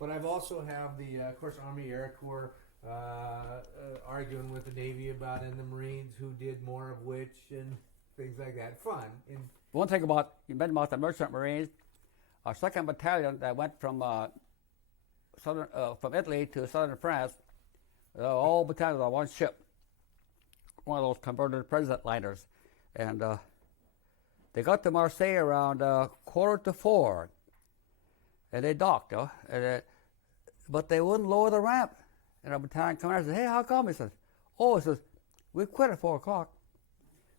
But I've also have the, of course, Army Air Corps arguing with the Navy about in the Marines who did more of which and things like that. Fun. One thing about you mentioned about the Merchant Marines, our 2nd Battalion that went from from Italy to southern France, all battalions on one ship, one of those converted President liners, and they got to Marseille around 3:45, and they docked, but they wouldn't lower the ramp. And our battalion commander said, "Hey, how come?" He says, "Oh," he says, "we quit at 4 o'clock.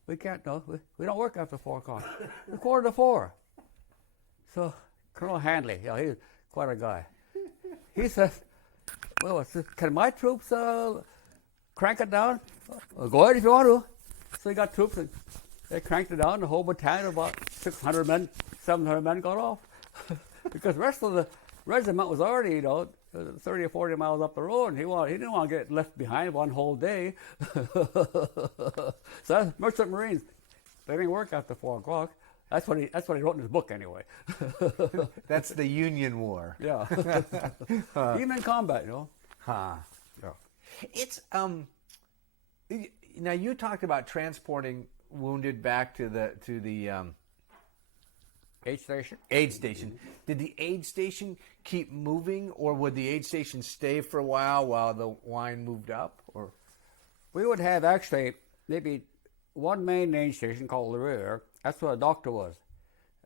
We can't, no, we don't work after 4 o'clock. It's 3:45. So Colonel Handley, he's quite a guy. He says, "Well, can my troops crank it down?" "Go ahead if you want to." So he got troops and they cranked it down. The whole battalion, about 600 men, 700 men got off. Because the rest of the regiment was already, 30 or 40 miles up the road, and he didn't want to get left behind one whole day. So that's Merchant Marines. They didn't work after 4 o'clock. That's what he wrote in his book anyway. That's the Union War. Yeah. Even in combat, Huh. Yeah. It's now you talked about transporting wounded back to the Aid station. aid station. Did the aid station keep moving, or would the aid station stay for a while the line moved up? Or We would have actually maybe one main aid station called the rear. That's where the doctor was.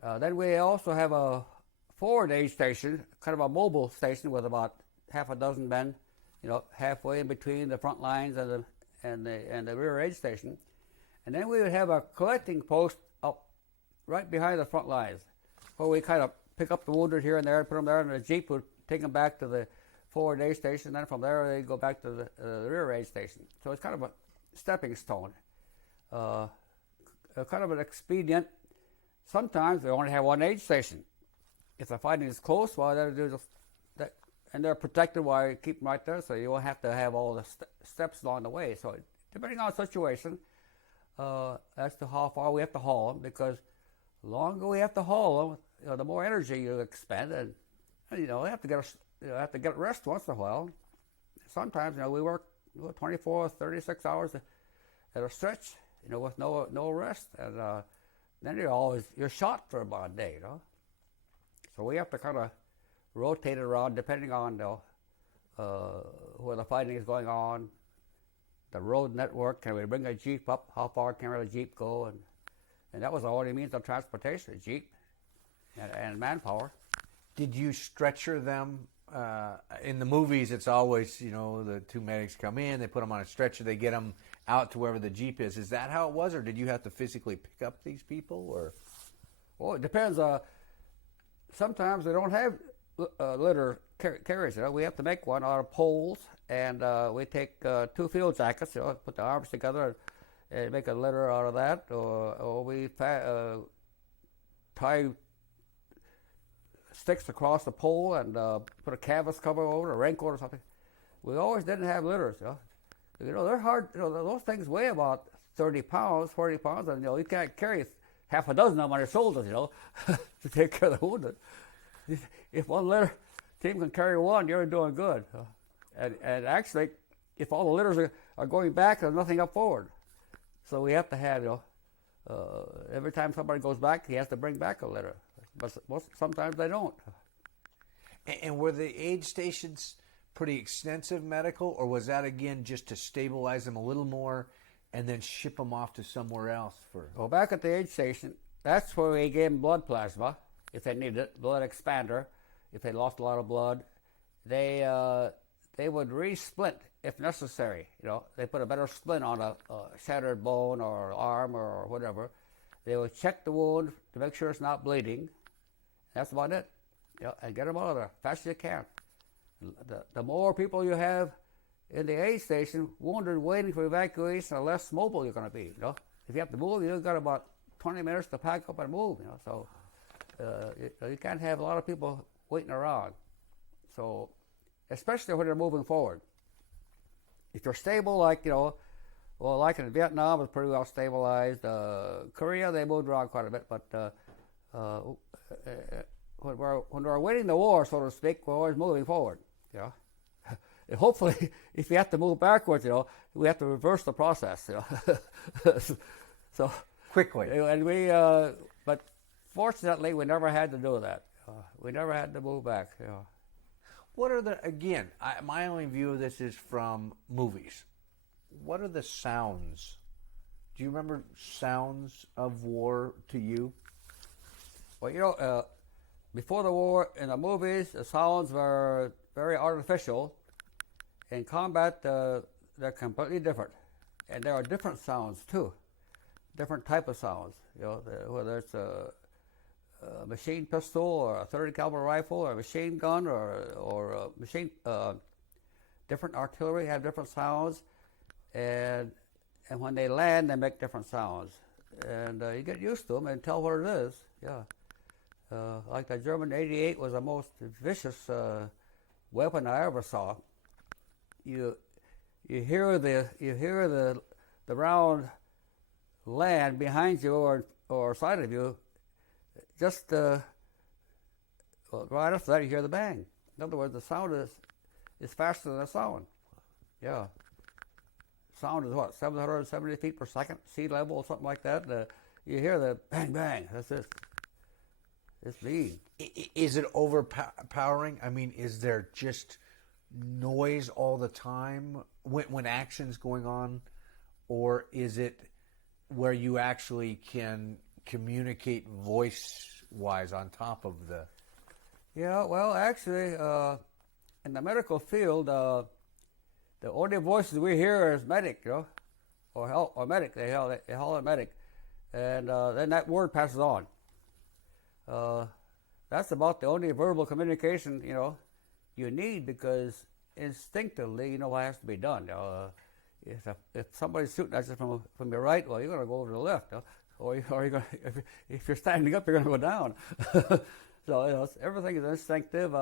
Then we also have a forward aid station, kind of a mobile station with about half a dozen men, halfway in between the front lines and the rear aid station. And then we would have a collecting post up right behind the front lines, where we kind of pick up the wounded here and there and put them there, and the Jeep would take them back to the forward aid station. Then from there they go back to the rear aid station. So it's kind of a stepping stone, kind of an expedient. Sometimes they only have one aid station. If the fighting is close, well, they'll do that, and they're protected while you keep them right there, so you won't have to have all the steps along the way. So depending on the situation, as to how far we have to haul them, because the longer we have to haul them, the more energy you expend, and we have to get rest once in a while. Sometimes we work 24, 36 hours at a stretch, with no rest, and then you're shot for about a day, So we have to kind of rotate it around depending on where the fighting is going on, the road network. Can we bring a Jeep up? How far can a Jeep go? And that was the only means of transportation, a Jeep and manpower. did you stretcher them? In the movies, it's always, the two medics come in, they put them on a stretcher, they get them out to wherever the Jeep is. Is that how it was, or did you have to physically pick up these people? Or Well, it depends. Sometimes they don't have litter carriers. We have to make one out of poles, and we take 2 field jackets, put the arms together and make a litter out of that, or we tie sticks across the pole and put a canvas cover over it, a raincoat or something. We always didn't have litters. They're hard. Those things weigh about 30 pounds, 40 pounds, and you can't carry half a dozen of them on your shoulders, to take care of the wounded. If one litter team can carry one, you're doing good. And actually, if all the litters are going back, there's nothing up forward. So we have to have, every time somebody goes back, he has to bring back a litter. But sometimes they don't. And were the aid stations pretty extensive medical, or was that again just to stabilize them a little more and then ship them off to somewhere else for? Well, back at the aid station, that's where we gave them blood plasma if they needed it, blood expander if they lost a lot of blood. They would re-splint if necessary. They put a better splint on a shattered bone or arm or whatever. They would check the wound to make sure it's not bleeding. That's about it. And get them out of there as fast as you can. The more people you have in the aid station, wounded waiting for evacuation, the less mobile you're going to be. If you have to move, you've got about 20 minutes to pack up and move. So you can't have a lot of people waiting around. So, especially when they're moving forward. If you're stable, like like in Vietnam, it's pretty well stabilized. Korea, they moved around quite a bit, but when we're winning the war, so to speak, we're always moving forward. You know, and hopefully, if we have to move backwards, you know, we have to reverse the process. You know, so quickly. And but fortunately, we never had to do that. We never had to move back. You know. What are my only view of this is from movies. What are the sounds? Do you remember sounds of war to you? Well, you know, before the war, in the movies, the sounds were very artificial. In combat, they're completely different. And there are different sounds, too. Different type of sounds. You know, whether it's a machine pistol or a 30 caliber rifle or a machine gun or a machine, different artillery have different sounds, and when they land, they make different sounds, and you get used to them and tell what it is. Yeah, like the German 88 was the most vicious weapon I ever saw. You hear the round land behind you or side of you. Just right after that, you hear the bang. In other words, the sound is faster than the sound. Yeah. Sound is what, 770 feet per second, sea level, or something like that. You hear the bang, bang. That's it. It's mean. Is it overpowering? I mean, is there just noise all the time when action's going on? Or is it where you actually can communicate voice-wise on top of the... Yeah, well, actually, in the medical field, the only voices we hear is medic, you know, or medic. They call it medic, and then that word passes on. That's about the only verbal communication, you know, you need, because instinctively you know what has to be done. If somebody's shooting at you from your right, well, you're going to go over to the left, you know? Or you're going if you're standing up, you're going to go down. So you know, everything is instinctive,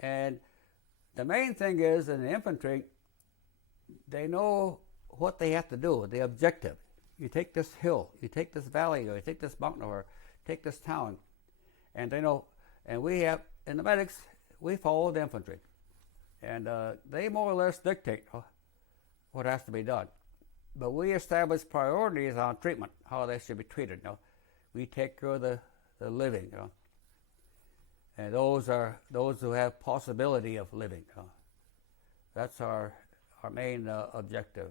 and the main thing is in the infantry, they know what they have to do, the objective. You take this hill, you take this valley, or you take this mountain, or take this town, and they know. And we have, in the medics, we follow the infantry, and they more or less dictate what has to be done. But we establish priorities on treatment, how they should be treated. You know, we take care of the living, you know, and those are those who have possibility of living. You know. That's our main objective.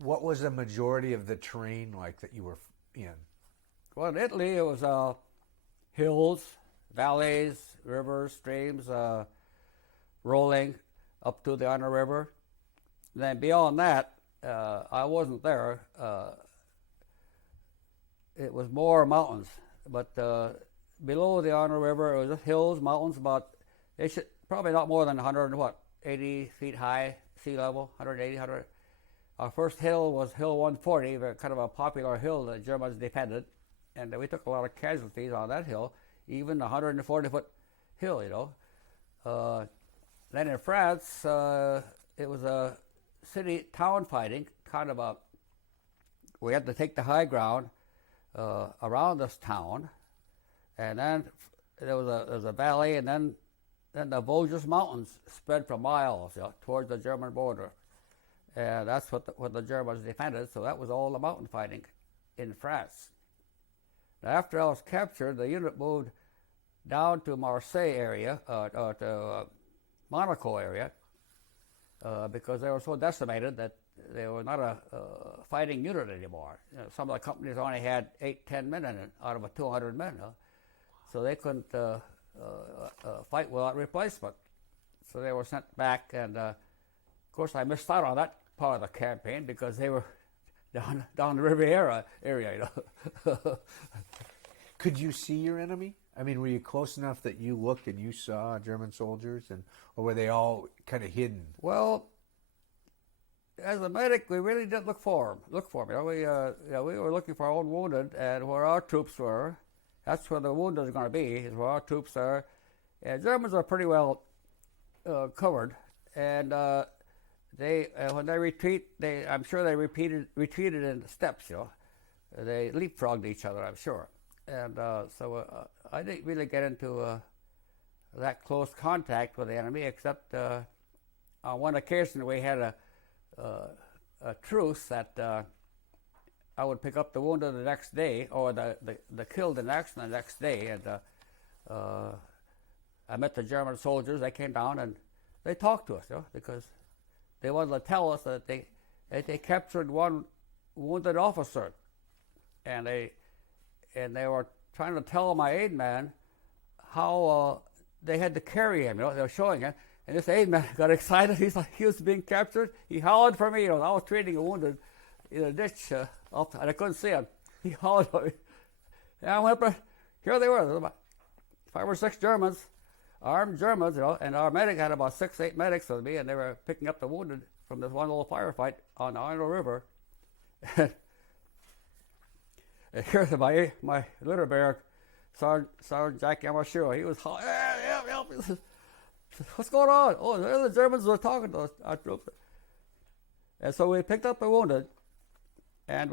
What was the majority of the terrain like that you were in? Well, in Italy, it was hills, valleys, rivers, streams, rolling up to the Arno River. Then beyond that, I wasn't there. It was more mountains, but below the Arno River, it was just hills, mountains. They should probably not more than 180 feet high, sea level, 180, 100. Our first hill was Hill 140, kind of a popular hill that Germans defended, and we took a lot of casualties on that hill, even 140-foot hill, you know. Then in France, it was a city-town fighting, kind of we had to take the high ground around this town, and then there was a valley, and then the Vosges Mountains spread for miles, you know, towards the German border. And that's what the Germans defended, so that was all the mountain fighting in France. Now, after I was captured, the unit moved down to Marseille area, or to Monaco area, because they were so decimated that they were not a fighting unit anymore. You know, some of the companies only had 8-10 men in it out of a 200 men, so they couldn't fight without replacement. So they were sent back, and of course I missed out on that part of the campaign because they were down the Riviera area, you know. Could you see your enemy? I mean, were you close enough that you looked and you saw German soldiers, or were they all kind of hidden? Well, as a medic, we really did look for them. You know, we were looking for our own wounded, and where our troops were, that's where the wounded are going to be, is where our troops are. And Germans are pretty well covered, and when they retreat, I'm sure they retreated in steps. You know, they leapfrogged each other, I'm sure. And I didn't really get into that close contact with the enemy, except on one occasion we had a truce that I would pick up the wounded the next day, or the killed in action the next day. And I met the German soldiers. They came down and they talked to us, because they wanted to tell us that they captured one wounded officer, and they were trying to tell my aide man how they had to carry him. They were showing him, and this aide man got excited. He was being captured. He hollered for me. I was treating a wounded in a ditch, and I couldn't see him. He hollered for me. And I went up there. Here they were. There were about 5 or 6 Germans, armed Germans, and our medic had about 6, 8 medics with me, and they were picking up the wounded from this one little firefight on the Arno River. And here's my litter bearer, Sergeant Jack Yamashiro. He was hollering, help. What's going on? Oh, the Germans were talking to us, our troops. And so we picked up the wounded, and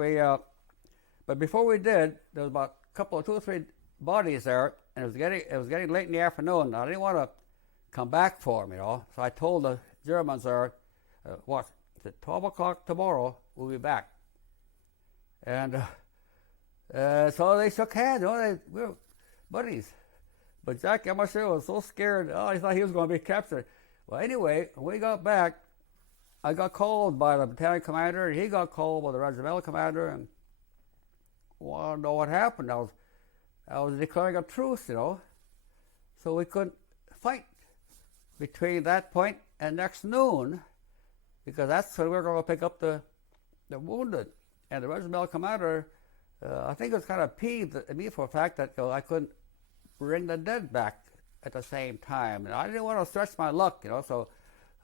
but before we did, there was about a couple of 2 or 3 bodies there, and it was getting late in the afternoon. I didn't want to come back for them, So I told the Germans there, at 12 o'clock tomorrow, we'll be back. And so they shook hands, we were buddies. But Jack Yamashiro was so scared, he thought he was going to be captured. Well, anyway, when we got back, I got called by the battalion commander, and he got called by the regimental commander, and wanted to know what happened. I was declaring a truce, so we couldn't fight between that point and next noon, because that's when we were going to pick up the wounded. And the regimental commander, I think, was kind of peeved at me for the fact that I couldn't bring the dead back at the same time. And I didn't want to stretch my luck, so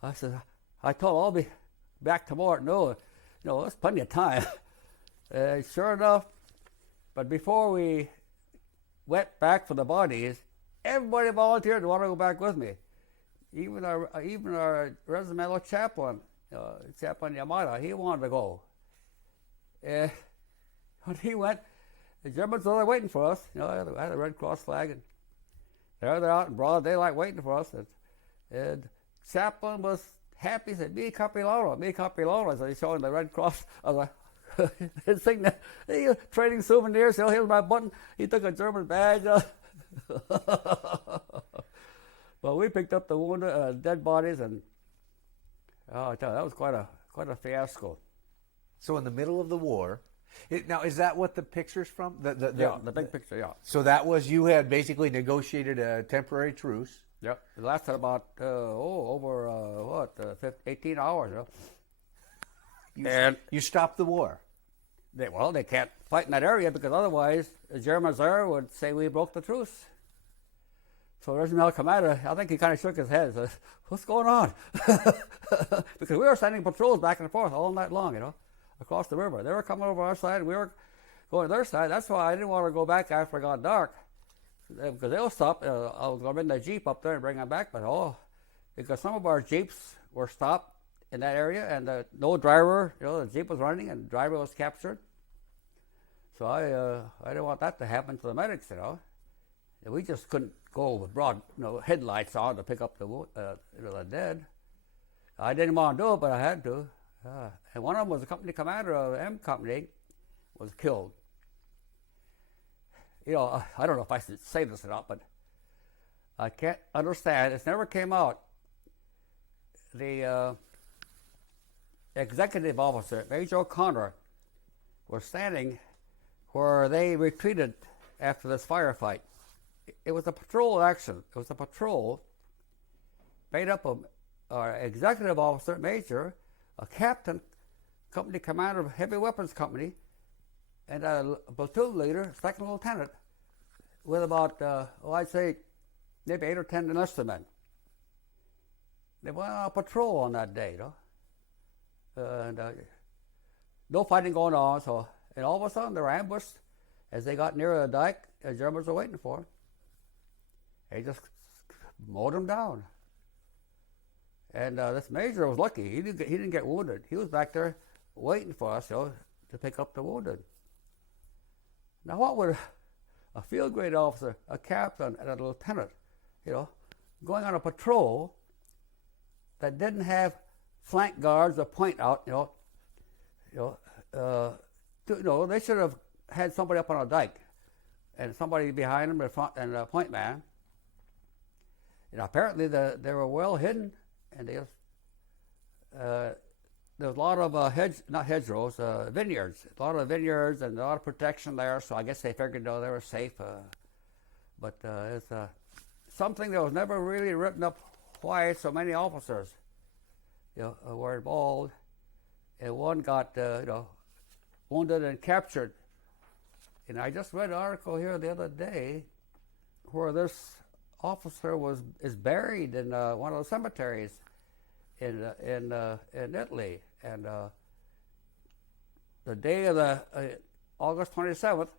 I said, I told him I'll be back tomorrow at noon. There's plenty of time. Sure enough, but before we went back for the bodies, everybody volunteered to want to go back with me. Even our regimental chaplain, Chaplain Yamada, he wanted to go. When he went, the Germans were there waiting for us. I had a Red Cross flag, and they're out in broad daylight waiting for us. And Chaplain was happy. He said, "Mi capilano." So he's showing the Red Cross. I was like, insignia. He was trading souvenirs. Here's my button. He took a German badge. But we picked up the wounded, dead bodies, and I tell you, that was quite a fiasco. So in the middle of the war, now is that what the picture's from? The big picture, yeah. So that was, you had basically negotiated a temporary truce. Yep. It lasted about over 18 hours. And you stopped the war. They can't fight in that area, because otherwise the Germans there would say we broke the truce. So Regimental Commander, I think he kind of shook his head and said, "What's going on?" Because we were sending patrols back and forth all night long, across the river. They were coming over our side, we were going to their side. That's why I didn't want to go back after it got dark, because they'll stop. I was going to bring the Jeep up there and bring them back, but because some of our Jeeps were stopped in that area, and no driver, the Jeep was running and the driver was captured. So I didn't want that to happen to the medics, We just couldn't go with broad headlights on to pick up the dead. I didn't want to do it, but I had to. And one of them was the company commander of M Company, was killed. I don't know if I should say this or not, but I can't understand. It's never came out. The executive officer, Major O'Connor, was standing where they retreated after this firefight. It was a patrol action. It was a patrol made up of our executive officer, major, a captain, company commander of heavy weapons company, and a platoon leader, second lieutenant, with about, I'd say, maybe 8 or 10 enlisted men. They went on a patrol on that day, and no fighting going on. So, and all of a sudden, they were ambushed as they got near the dike. The Germans were waiting for them. They just mowed them down. And this major was lucky. He didn't get wounded. He was back there waiting for us, to pick up the wounded. Now, what would a field grade officer, a captain, and a lieutenant, going on a patrol that didn't have flank guards or point out, they should have had somebody up on a dike and somebody behind them and a point man. Apparently they were well hidden, and there was a lot of vineyards, a lot of vineyards and a lot of protection there, so I guess they figured they were safe. But it's something that was never really written up why so many officers were involved, and one got wounded and captured. And I just read an article here the other day where this officer is buried in one of the cemeteries in Italy, and the day of the August 27th,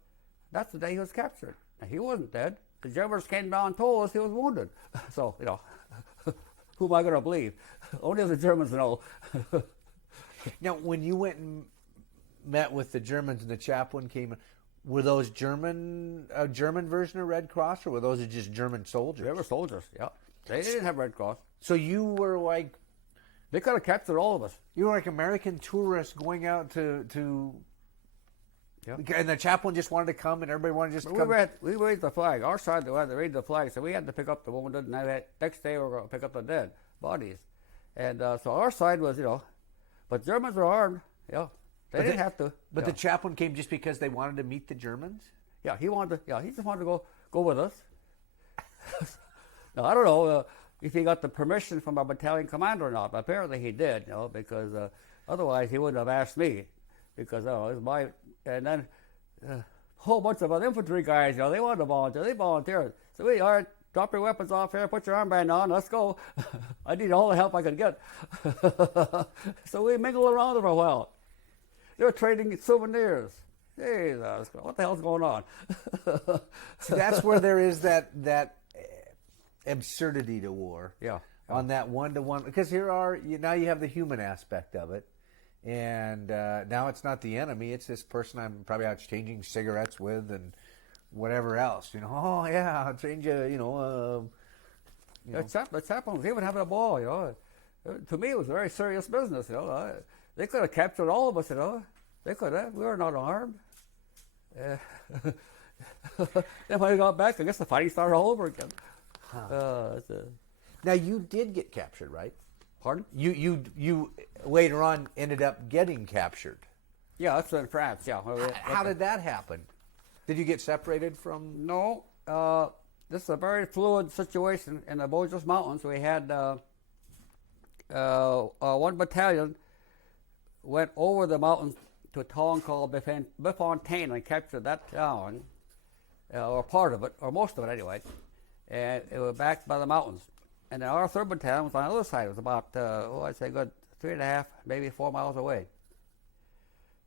that's the day he was captured. Now, he wasn't dead. The Germans came down and told us he was wounded. So who am I going to believe? Only the Germans know. Now, when you went and met with the Germans and the chaplain came, were those a German version of Red Cross, or were those just German soldiers? They were soldiers, yeah. They didn't have Red Cross. So you were like... They could have captured all of us. You were like American tourists going out to yeah. And the chaplain just wanted to come, and everybody wanted to just come. We raised the flag. Our side, they had to raise the flag, so we had to pick up the wounded, and next day we were going to pick up the dead bodies. And so our side was, but Germans were armed, They didn't have to. But the chaplain came just because they wanted to meet the Germans? Yeah, he just wanted to go with us. Now, I don't know if he got the permission from our battalion commander or not. But apparently he did, because otherwise he wouldn't have asked me, because it was my. And then a whole bunch of other infantry guys, they wanted to volunteer. They volunteered. So we, all right, drop your weapons off here, put your armband on, let's go. I need all the help I could get. So we mingled around for a while. They were trading souvenirs. Jesus, what the hell's going on? See, that's where there is that absurdity to war. Yeah. On that one-to-one, because now you have the human aspect of it, and now it's not the enemy; it's this person I'm probably out exchanging cigarettes with and whatever else. Oh yeah, I'll change the chaplains, they were having a ball. To me, it was very serious business. They could have captured all of us. They could have. We were not armed. Then when we got back, I guess the fighting started all over again. Now you did get captured, right? Pardon? You later on ended up getting captured. Yeah, that's in France. Yeah. How did that happen? Did you get separated from? No. This is a very fluid situation in the Vosges Mountains. We had one battalion went over the mountains to a town called Befontaine and captured that town, or part of it, or most of it anyway. And it was backed by the mountains. And then our 3rd battalion was on the other side. It was about, I'd say good 3.5, maybe 4 miles away.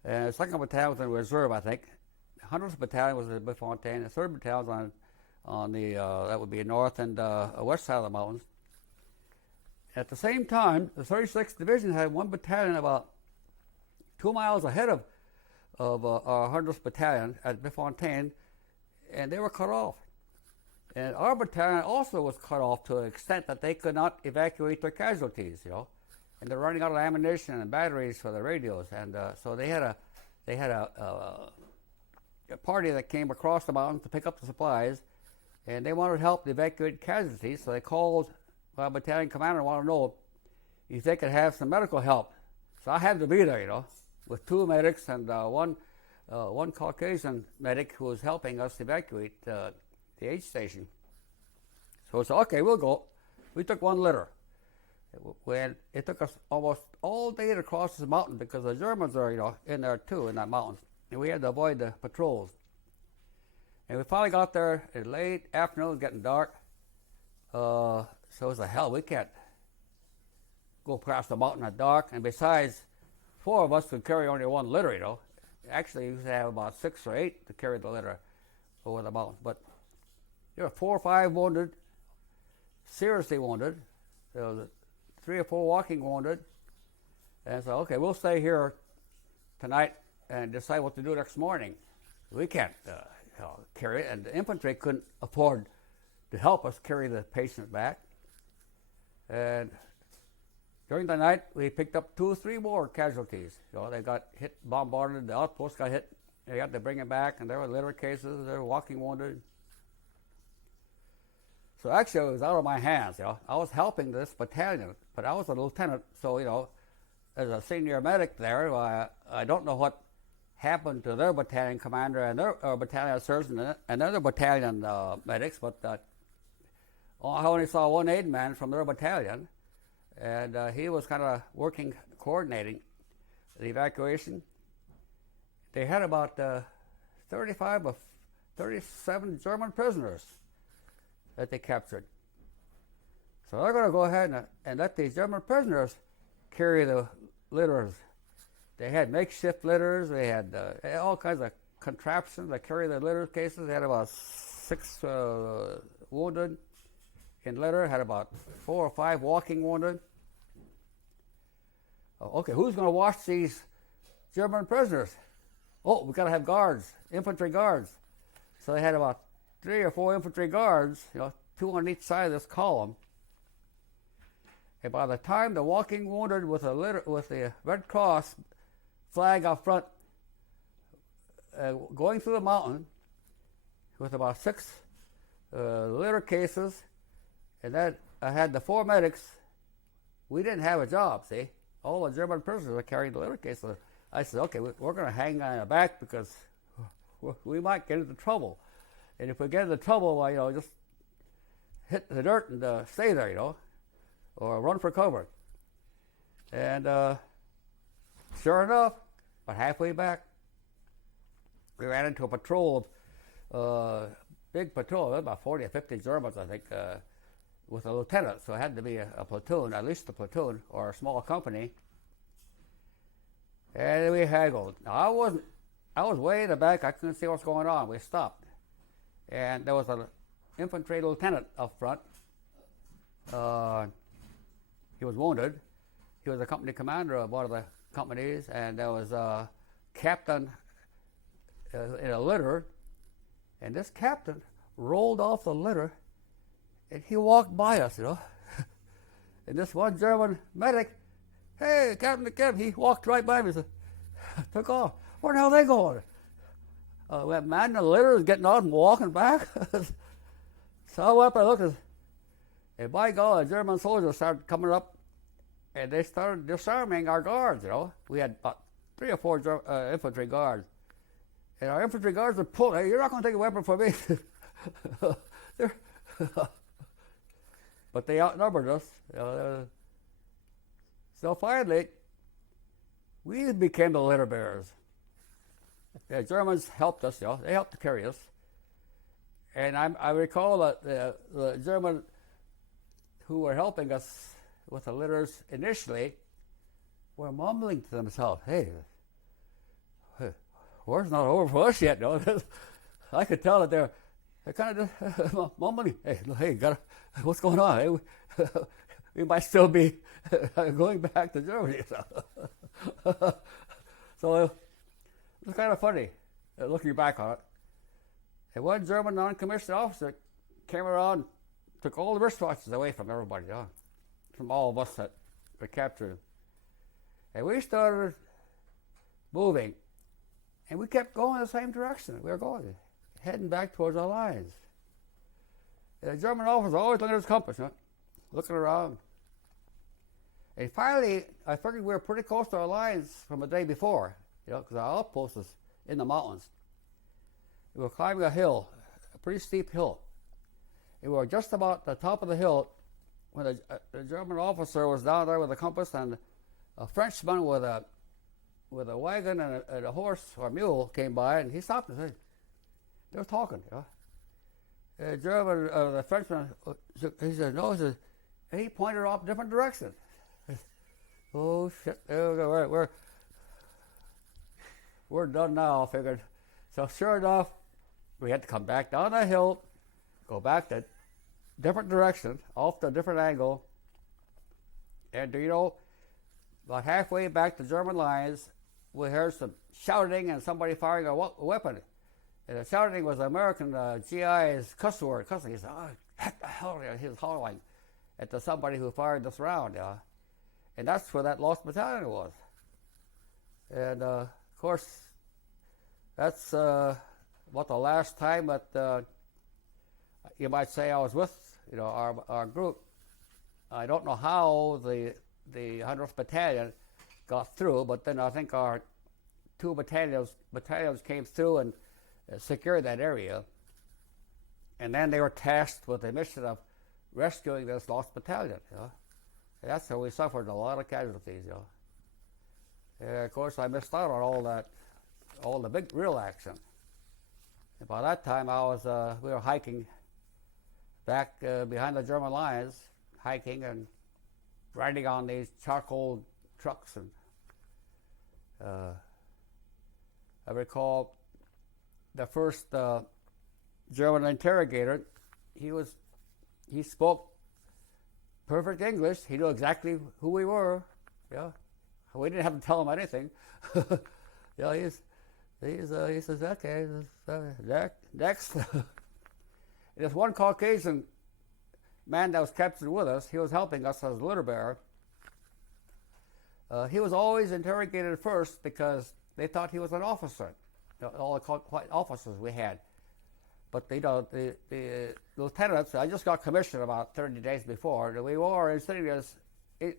And the 2nd battalion was in reserve, I think. The 100th battalion was in Befontaine. The 3rd battalion was on the, that would be north and west side of the mountains. At the same time, the 36th Division had one battalion about 2 miles ahead of our 100th battalion at Befontaine, and they were cut off. And our battalion also was cut off to an extent that they could not evacuate their casualties, and they're running out of ammunition and batteries for the radios, and so they had a party that came across the mountains to pick up the supplies, and they wanted help to evacuate casualties, so they called our battalion commander and wanted to know if they could have some medical help. So I had to be there, with 2 medics and one Caucasian medic who was helping us evacuate the aid station. So we said, okay, we'll go. We took 1 litter. It took us almost all day to cross the mountain because the Germans are, in there too, in that mountain. And we had to avoid the patrols. And we finally got there at late afternoon, it was getting dark. So it was like, hell, we can't go across the mountain at dark. And besides, 4 of us could carry only 1 litter, Actually, you used to have about 6 or 8 to carry the litter over the mountain. But there were 4 or 5 wounded, seriously wounded. There was 3 or 4 walking wounded. And so, okay, we'll stay here tonight and decide what to do next morning. We can't carry it, and the infantry couldn't afford to help us carry the patient back. And during the night, we picked up 2 or 3 more casualties. They got hit, bombarded, the outpost got hit. They had to bring them back, and there were litter cases, there were walking wounded. So actually, it was out of my hands. I was helping this battalion, but I was a lieutenant, so as a senior medic there, I don't know what happened to their battalion commander and their battalion surgeon and other battalion medics, but I only saw one aide man from their battalion, and he was kind of coordinating the evacuation. They had about 35 or 37 German prisoners that they captured. So they're going to go ahead and let these German prisoners carry the litters. They had makeshift litters. They had all kinds of contraptions that carry the litter cases. They had about 6 wounded in litter, had about 4 or 5 walking wounded. Okay, who's going to watch these German prisoners? Oh, we've got to have guards, infantry guards. So they had about 3 or 4 infantry guards, 2 on each side of this column. And by the time the walking wounded with the Red Cross flag out front, going through the mountain with about 6 litter cases, and then I had the 4 medics. We didn't have a job, see? All the German prisoners were carrying the litter cases. I said, okay, we're going to hang on the back because we might get into trouble. And if we get into trouble, just hit the dirt and stay there, or run for cover. And sure enough, about halfway back, we ran into a patrol, big patrol, about 40 or 50 Germans, I think, with a lieutenant. So it had to be a platoon, at least a platoon, or a small company. And we haggled. Now, I was way in the back. I couldn't see what's going on. We stopped. And there was an infantry lieutenant up front. He was wounded. He was a company commander of one of the companies, and there was a captain in a litter, and this captain rolled off the litter, and he walked by us, and this one German medic, hey, Captain, he walked right by me, took off. Where the hell are they going? That man in the litter is getting out and walking back. So I went up and looked, and by God, the German soldiers started coming up, and they started disarming our guards, We had about 3 or 4 infantry guards. And our infantry guards were pulling, hey, you're not going to take a weapon from me. But they outnumbered us. So finally, we became the litter bearers. The Germans helped us, they helped to carry us. And I recall that the German who were helping us with the litters initially were mumbling to themselves, hey, war's not over for us yet. I could tell that they're kind of just mumbling, hey, what's going on? Hey, we might still be going back to Germany. So it was kind of funny looking back on it. And one German non-commissioned officer came around, took all the wristwatches away from everybody, from all of us that were captured. And we started moving, and we kept going the same direction. We were going, heading back towards our lines. And the German officer always looking at his compass, looking around. And finally, I figured we were pretty close to our lines from the day before, because our outpost was in the mountains. We were climbing a hill, a pretty steep hill. And we were just about the top of the hill when the German officer was down there with a compass, and a Frenchman with a wagon and a horse or mule came by, and he stopped and said, they were talking. The Frenchman, he said, no, and he pointed off different directions. Oh shit! We're done now. I figured. So sure enough, we had to come back down the hill, go back to different direction, off to a different angle, and about halfway back to German lines, we heard some shouting and somebody firing a weapon. And the shouting was American GI's cuss word. Cussing. He said, "Oh, heck the hell!" He was hollering at somebody who fired this round. And that's where that lost battalion was. And of course, that's about the last time that you might say I was with our group. I don't know how the 100th Battalion got through, but then I think our two battalions came through and secured that area. And then they were tasked with the mission of rescuing this lost battalion. And that's how we suffered a lot of casualties. And of course, I missed out on all the big real action. And by that time, we were hiking back behind the German lines, hiking and riding on these charcoal trucks. And I recall the first German interrogator. He spoke perfect English. He knew exactly who we were. We didn't have to tell him anything. He says, "Okay, next." There's one Caucasian man that was captured with us. He was helping us as a litter bearer. He was always interrogated first because they thought he was an officer. All the officers we had. But the lieutenants, I just got commissioned about 30 days before. We wore insignias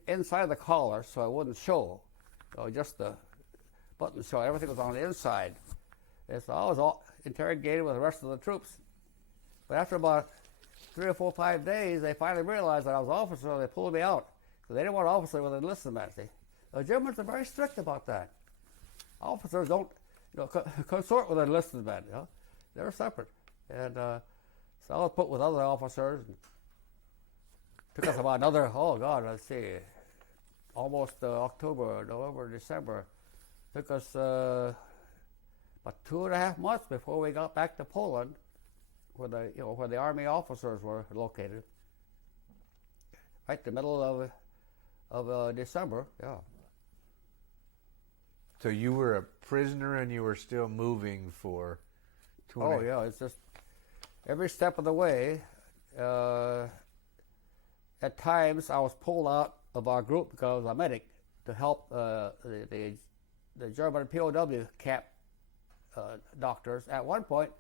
inside the collar so it wouldn't show. Just the button show. Everything was on the inside. And so I was all interrogated with the rest of the troops. But after about 3 or 4 or 5 days, they finally realized that I was an officer, so they pulled me out. Because they didn't want an officer with an enlisted man. The Germans are very strict about that. Officers don't consort with enlisted men. They're separate. And so I was put with other officers. And took us about another, let's see, almost October, November, December. Took us about 2.5 months before we got back to Poland, where the army officers were located. Right in the middle of December, yeah. So you were a prisoner and you were still moving for 2 Oh, yeah, it's just every step of the way. At times, I was pulled out of our group because I was a medic to help the German POW camp doctors. At one point,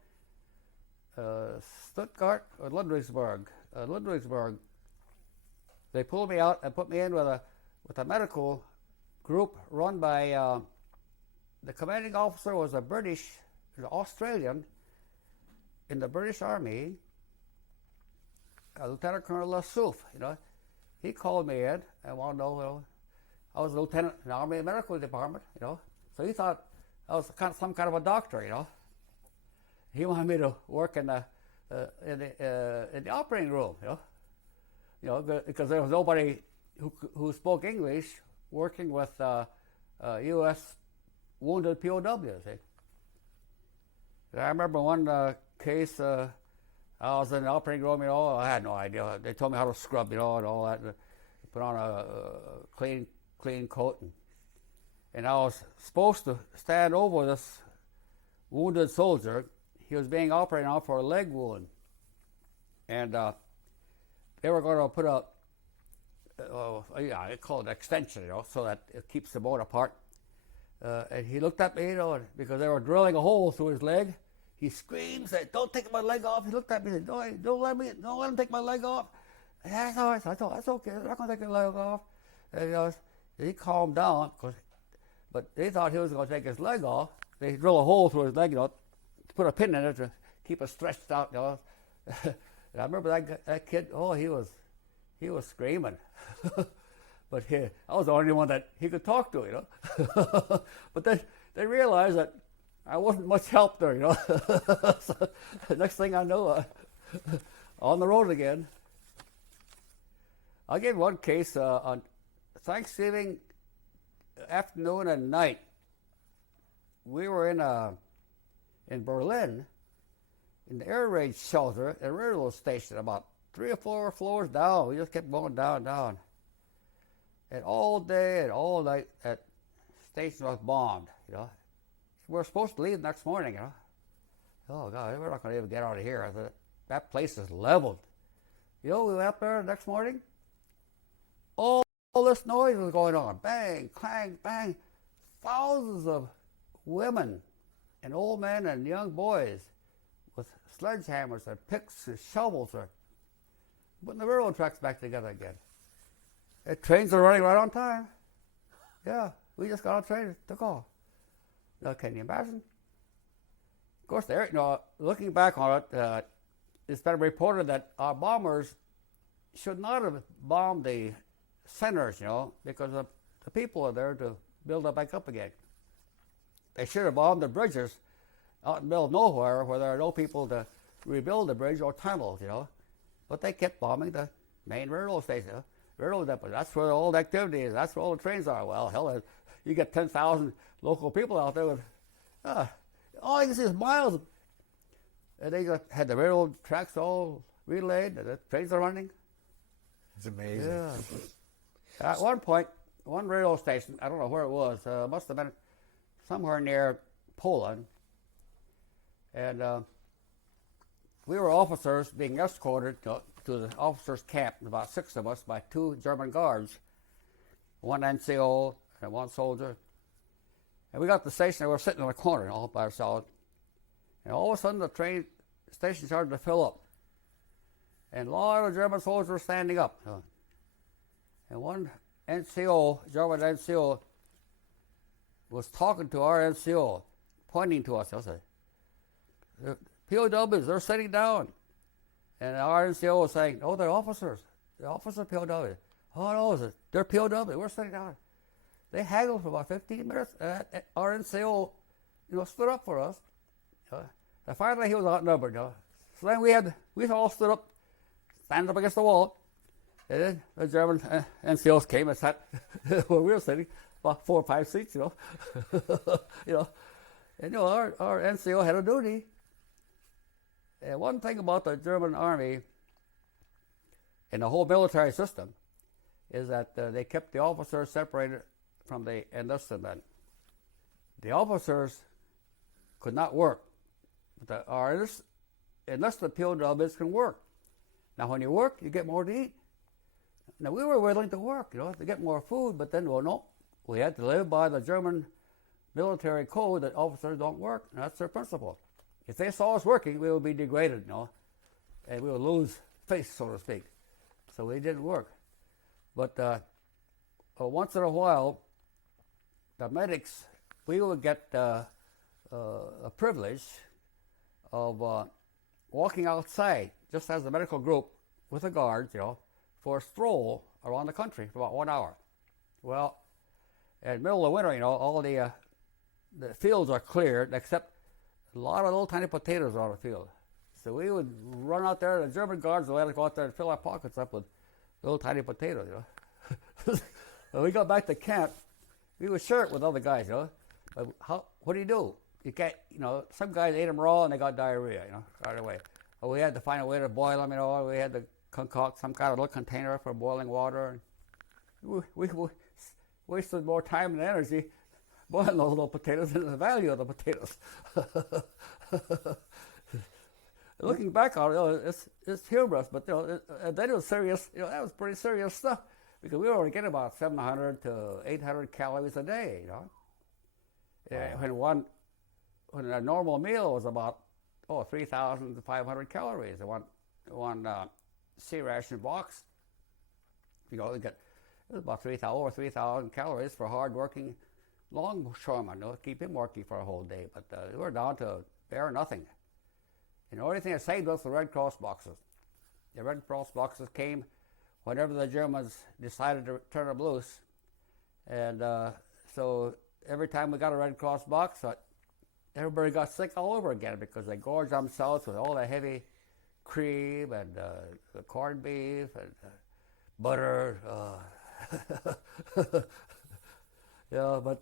Stuttgart or Ludwigsburg, they pulled me out and put me in with a medical group run by the commanding officer was an Australian in the British Army, Lieutenant Colonel Lassouf. He called me in and wanted to know. I was a lieutenant in the Army Medical Department. So he thought I was some kind of a doctor. He wanted me to work in the operating room. Because there was nobody who spoke English working with U.S. wounded POWs. I remember one case. I was in the operating room. I had no idea. They told me how to scrub, and all that. Put on a clean coat, and I was supposed to stand over this wounded soldier. He was being operated on for a leg wound, and they were going to put they call it extension, so that it keeps the bone apart. And he looked at me, because they were drilling a hole through his leg. He screamed, said, "Don't take my leg off." He looked at me and said, Don't let him take my leg off." That's all right. I thought, "That's okay. They're not going to take your leg off." And he calmed down, but they thought he was going to take his leg off. They drill a hole through his leg, to put a pin in it to keep it stretched out. And I remember that kid. He was screaming. But I was the only one that he could talk to, But then they realized that I wasn't much help there, So the next thing I know, on the road again. I'll give one case on Thanksgiving afternoon and night. We were in Berlin, in the air raid shelter at a railroad station, about 3 or 4 floors down. We just kept going down. And all day and all night, that station was bombed, We were supposed to leave the next morning, Oh, God, we're not going to even get out of here. I thought, that place is leveled. You know, we went up there the next morning. All this noise was going on. Bang, clang, bang. Thousands of women and old men and young boys with sledgehammers and picks and shovels are putting the railroad tracks back together again. The trains are running right on time. Yeah, we just got on a train, took off. Now, can you imagine? Of course, there, looking back on it, it's been reported that our bombers should not have bombed the centers, because the people are there to build it back up again. They should have bombed the bridges out in the middle of nowhere where there are no people to rebuild the bridge or tunnels, But they kept bombing the main railroad station, railroad depot. That's where all the activity is. That's where all the trains are. Well, hell, you get 10,000 local people out there with, all you can see is miles. And they just had the railroad tracks all relayed, and the trains are running. It's amazing. Yeah. At one point, one railroad station, I don't know where it was, must have been somewhere near Poland, and we were officers being escorted to the officers' camp, about 6 of us, by 2 German guards, 1 NCO and 1 soldier. And we got to the station, and we were sitting in a corner all by ourselves, and all of a sudden the train station started to fill up, and a lot of German soldiers were standing up. And one NCO, German NCO, was talking to our NCO, pointing to us. I said, "The POWs, they're sitting down." And our NCO was saying, "Oh, they're officers. They're officer POWs." "Oh, no, they're POWs. We're sitting down." They haggled for about 15 minutes. Our NCO, stood up for us. And finally, he was outnumbered. So then we all stood up, standing up against the wall. And then the German NCOs came and sat where we were sitting, about 4 or 5 seats, And our NCO had a duty. And one thing about the German army and the whole military system is that they kept the officers separated from the enlisted men. The officers could not work, but our enlisted POWs can work. Now, when you work, you get more to eat. Now, we were willing to work, to get more food, but then, we had to live by the German military code that officers don't work, and that's their principle. If they saw us working, we would be degraded, and we would lose face, so to speak. So we didn't work. But once in a while, the medics, we would get a privilege of walking outside, just as a medical group with the guards, for a stroll around the country for about 1 hour. Well, in the middle of winter, all the fields are cleared, except a lot of little tiny potatoes are on the field. So we would run out there, the German guards would let us go out there and fill our pockets up with little tiny potatoes, When we got back to camp, we would share it with other guys, What do you do? You can't, some guys ate them raw and they got diarrhea, right away. But we had to find a way to boil them, we had to concoct some kind of little container for boiling water. We wasted more time and energy boiling those little potatoes than the value of the potatoes. Looking back on it, it's humorous, but then it was serious. That was pretty serious stuff because we were getting about 700 to 800 calories a day. Wow. When a normal meal was about 3,500 calories. One C ration box, it was about over 3,000 calories for hard-working longshoremen. Keep him working for a whole day, but we were down to bare nothing. And the only thing that saved us was the Red Cross boxes. The Red Cross boxes came whenever the Germans decided to turn them loose, and so every time we got a Red Cross box, everybody got sick all over again because they gorged themselves with all the heavy cream and the corned beef and butter. But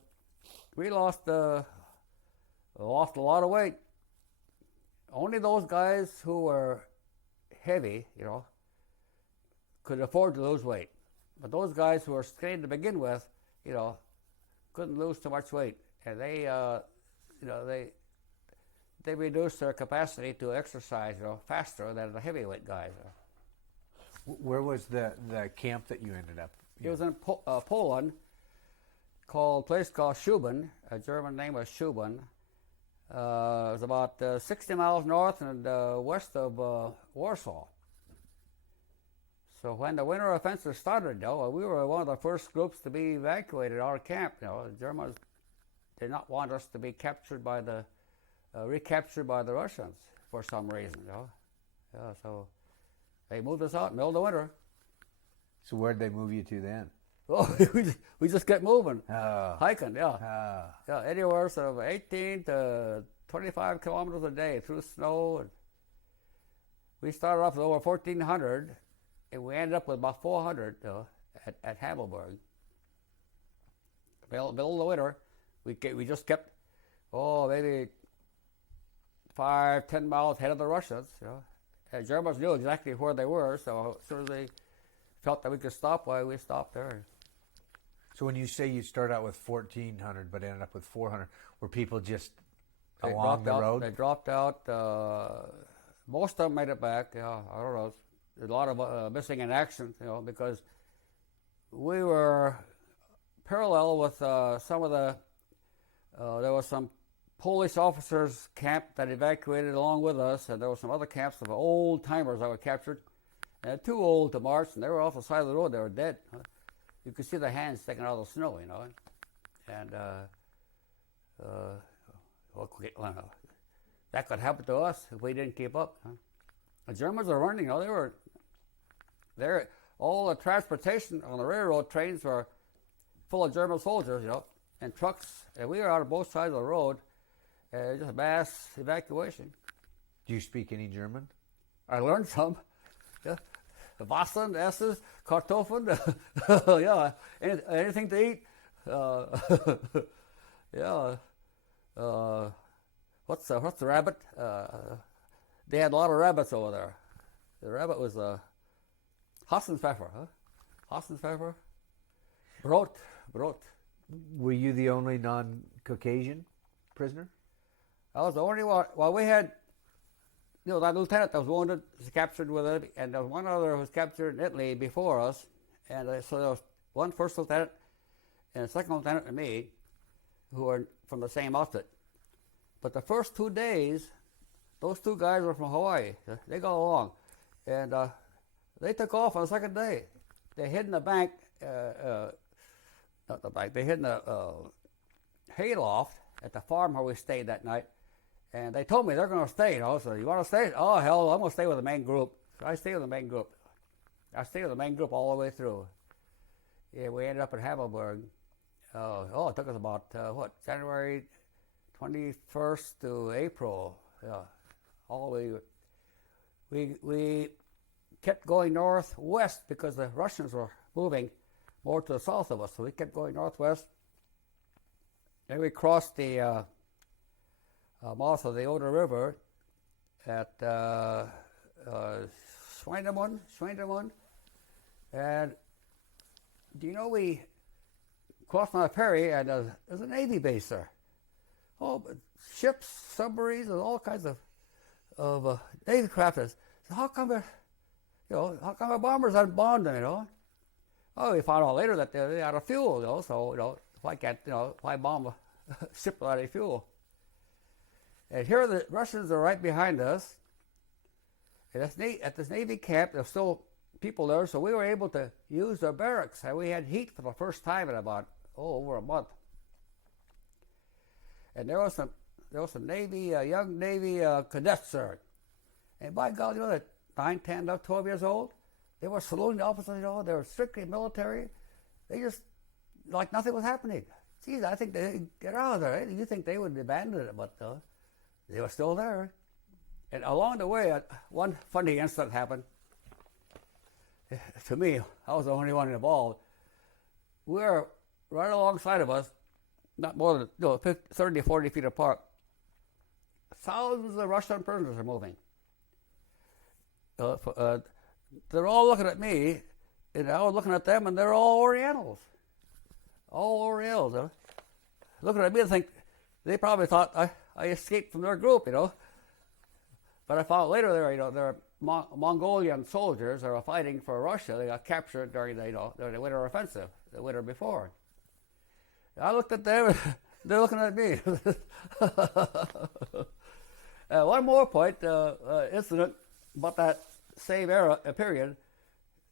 we lost a lot of weight. Only those guys who were heavy, could afford to lose weight. But those guys who were skinny to begin with, couldn't lose too much weight, and they they reduced their capacity to exercise, faster than the heavyweight guys. Where was the camp that you ended up? It was in Poland, place called Schuben. A German name was Schuben. It was about 60 miles north and west of Warsaw. So when the winter offensive started, though, we were one of the first groups to be evacuated out of camp. The Germans did not want us to be captured by recaptured by the Russians for some reason. So they moved us out in the middle of the winter. So where'd they move you to then? Oh, we just kept moving, hiking, anywhere from 18 to 25 kilometers a day through snow. We started off with over 1,400, and we ended up with about 400 at Hamelberg. Middle of the winter, we just kept, maybe 5-10 miles ahead of the Russians. And Germans knew exactly where they were, so as soon as they felt that we could stop, we stopped there. So when you say you started out with 1,400 but ended up with 400, were people just along the road? They dropped out. Most of them made it back. I don't know. There's a lot of missing in action, because we were parallel with some of the. There was some Polish officers' camp that evacuated along with us, and there were some other camps of old timers that were captured. And too old to march, and they were off the side of the road. They were dead. You could see their hands sticking out of the snow, And that could happen to us if we didn't keep up. The Germans are running. All the transportation on the railroad trains were full of German soldiers, and trucks. And we were out of both sides of the road. Just a mass evacuation. Do you speak any German? I learned some. Yeah. Wasser, Essen, Kartoffeln, anything to eat. What's the rabbit? They had a lot of rabbits over there. The rabbit was Hassenpfeffer, Hassenpfeffer. Brot. Were you the only non-Caucasian prisoner? I was the only one. Well, we had. That lieutenant that was wounded was captured with it, and there was one other who was captured in Italy before us. And so there was one first lieutenant and a second lieutenant and me, who were from the same outfit. But the first 2 days, those two guys were from Hawaii. They got along. And they took off on the second day. They hid in the bank, not the bank, they hid in the hayloft at the farm where we stayed that night. And they told me they're going to stay, So you want to stay? Oh, hell, I'm going to stay with the main group. So I stayed with the main group. I stayed with the main group all the way through. Yeah, we ended up at Hamelberg. It took us about, January 21st to April. Yeah, all the way. We kept going northwest because the Russians were moving more to the south of us. So we kept going northwest. Then we crossed the mouth of the Oder River at Schweindemann. And we crossed on a ferry, and there's a Navy base there. But ships, submarines, and all kinds of Navy craft. So how come our bombers aren't bombing, we found out later that they're out of fuel, so, why bomb a ship without any fuel? And here the Russians are right behind us. And at this Navy camp, there's still people there, so we were able to use their barracks. And we had heat for the first time in about over a month. And there was some young Navy cadets there. And by God, they're 9, 10, 12 years old. They were saluting the officers, they were strictly military. They just, like nothing was happening. Geez, I think they get out of there. You think they would abandon it, but they were still there. And along the way, one funny incident happened. To me, I was the only one involved. We were right alongside of us, not more than 30, 40 feet apart. Thousands of Russian prisoners are moving. They're all looking at me, and I was looking at them, and they're all Orientals. All Orientals. Looking at me and think, they probably thought I escaped from their group, you know. But I found later they're Mongolian soldiers that were fighting for Russia. They got captured during the winter offensive, the winter before. I looked at them, they're looking at me. One more point, incident about that same period.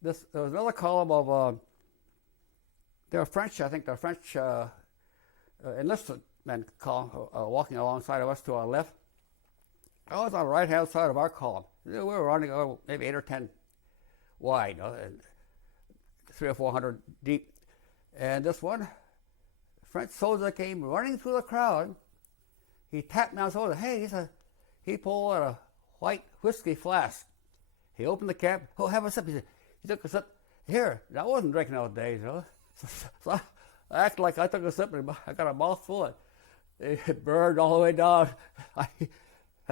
There was another column of, they're French, I think they're French enlisted men walking alongside of us to our left. I was on the right-hand side of our column. We were running maybe 8 or 10 wide, and 300 or 400 deep. And this one French soldier came running through the crowd. He tapped me on the shoulder. Hey, he pulled out a white whiskey flask. He opened the cap. Oh, have a sip. He took a sip. Here, I wasn't drinking those days, So I acted like I took a sip and I got a mouthful of it. It burned all the way down. I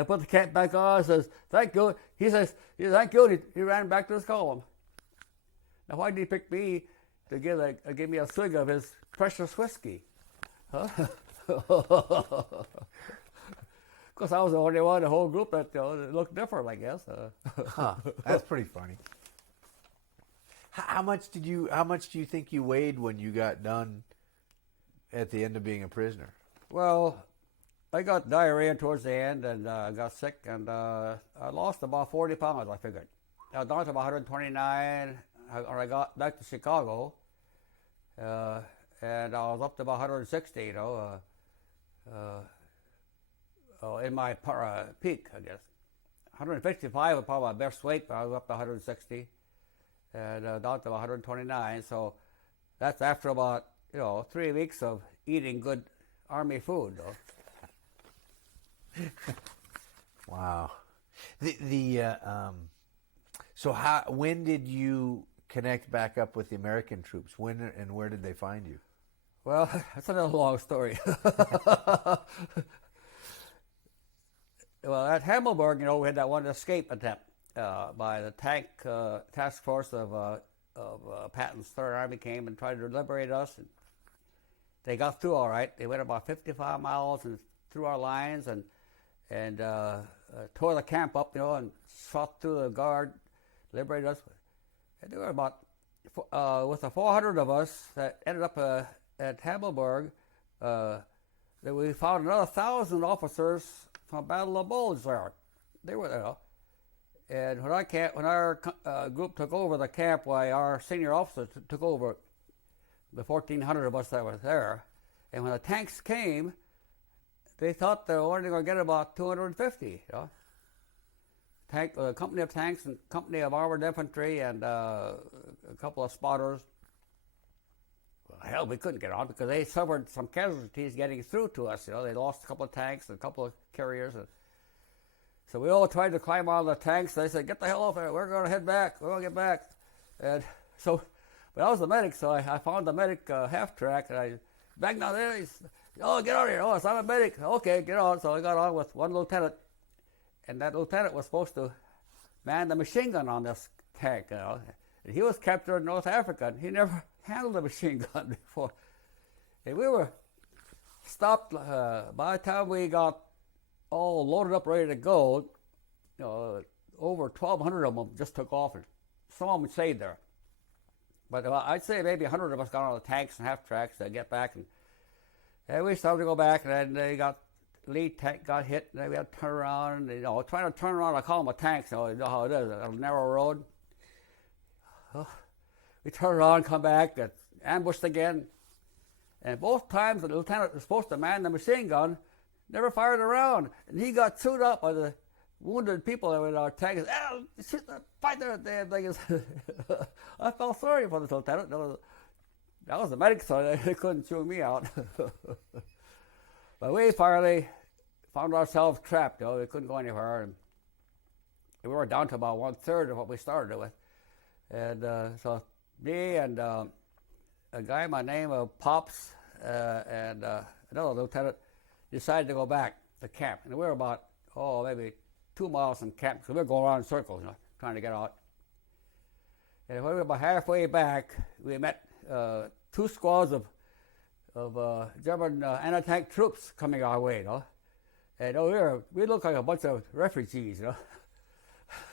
put the cap back on. Says, thank you. He says, thank you. He ran back to his column. Now, why did he pick me to give me a swig of his precious whiskey? Huh? Of course, I was the only one in the whole group that looked different, I guess. That's pretty funny. How much do you think you weighed when you got done at the end of being a prisoner? Well, I got diarrhea towards the end, and I got sick, and I lost about 40 pounds, I figured. I was down to about 129 when I got back to Chicago, and I was up to about 160, in my peak, I guess. 155 was probably my best weight, but I was up to 160, and down to about 129. So that's after about 3 weeks of eating good Army food. Wow. So when did you connect back up with the American troops? When and where did they find you? Well, that's another long story. Well, at Hammelburg, we had that one escape attempt by the tank task force of Patton's Third Army came and tried to liberate us. And they got through all right. They went about 55 miles and through our lines and tore the camp up, and shot through the guard, liberated us. And there were about, with the 400 of us that ended up at Hammelburg, that we found another 1,000 officers from Battle of Bulge there. They were there. And when our group took over the camp, our senior officers took over the 1,400 of us that were there. And when the tanks came, they thought they were only going to get about 250. A company of tanks and company of armored infantry and a couple of spotters. Well, hell, we couldn't get on because they suffered some casualties getting through to us. They lost a couple of tanks and a couple of carriers. So we all tried to climb on the tanks. They said, get the hell off there. We're going to head back. We're going to get back. And so, but I was the medic, so I found the medic half-track, and I banged on there. He said, oh, get out of here. Oh, I'm a medic. Okay, get on. So I got on with one lieutenant, and that lieutenant was supposed to man the machine gun on this tank. And he was captured in North Africa, and he never handled a machine gun before. And we were stopped by the time we got all loaded up, ready to go. Over 1,200 of them just took off, and some of them stayed there. But I'd say maybe 100 of us got on the tanks and half-tracks to get back, and we started to go back, and then lead tank got hit, and then we had to turn around, and trying to turn around a column of tanks, you know how it is, a narrow road. We turn around, come back, get ambushed again, and both times the lieutenant was supposed to man the machine gun, never fired around, and he got chewed up by the wounded people that were in our tank. Fight that damn thing. I felt sorry for the lieutenant. That was the medic, so they couldn't chew me out. But we finally found ourselves trapped. We couldn't go anywhere, and we were down to about 1/3 of what we started with. And so me and a guy by the name of Pops and another lieutenant decided to go back to camp. And we were about, maybe 2 miles from camp, because we were going around in circles, trying to get out. And when we were about halfway back, we met 2 squads of German anti-tank troops coming our way, you know. And over here, we look like a bunch of refugees, you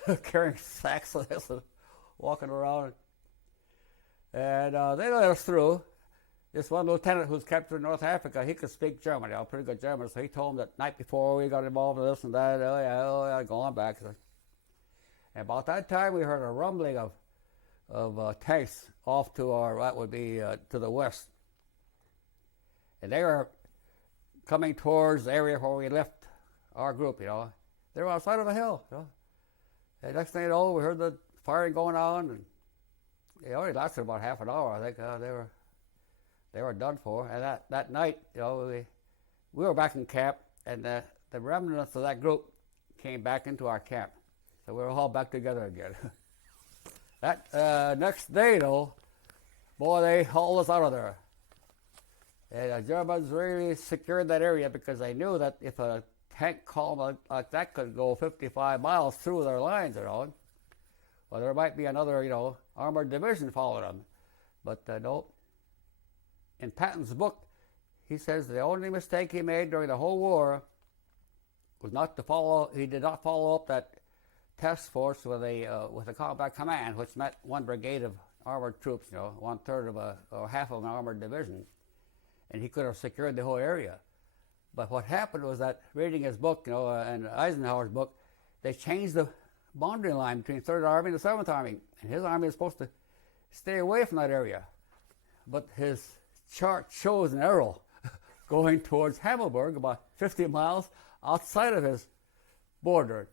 know, carrying sacks of this and walking around. And they let us through. This one lieutenant who's captured in North Africa, he could speak German, you know, pretty good German. So he told him that night before we got involved in this and that, oh yeah, go on back. So, and about that time, we heard a rumbling of tanks off to our, that would be to the west. And they were coming towards the area where we left our group, you know. They were outside of a hill, you know. And next thing you know, we heard the firing going on, and it only lasted about half an hour. I think they were done for. And that night, you know, we were back in camp, and the remnants of that group came back into our camp. So we were all back together again. That next day, though, boy, they hauled us out of there. And the Germans really secured that area because they knew that if a tank column like that could go 55 miles through their lines, you know, well, there might be another, you know, armored division following them. But no. In Patton's book, he says the only mistake he made during the whole war was not to follow. He did not follow up that task force with a combat command, which meant one brigade of armored troops, you know, 1/3 of or half of an armored division, and he could have secured the whole area. But what happened was that, reading his book, you know, and Eisenhower's book, they changed the boundary line between 3rd Army and the 7th Army, and his army was supposed to stay away from that area. But his chart shows an arrow going towards Hammelburg, about 50 miles outside of his border.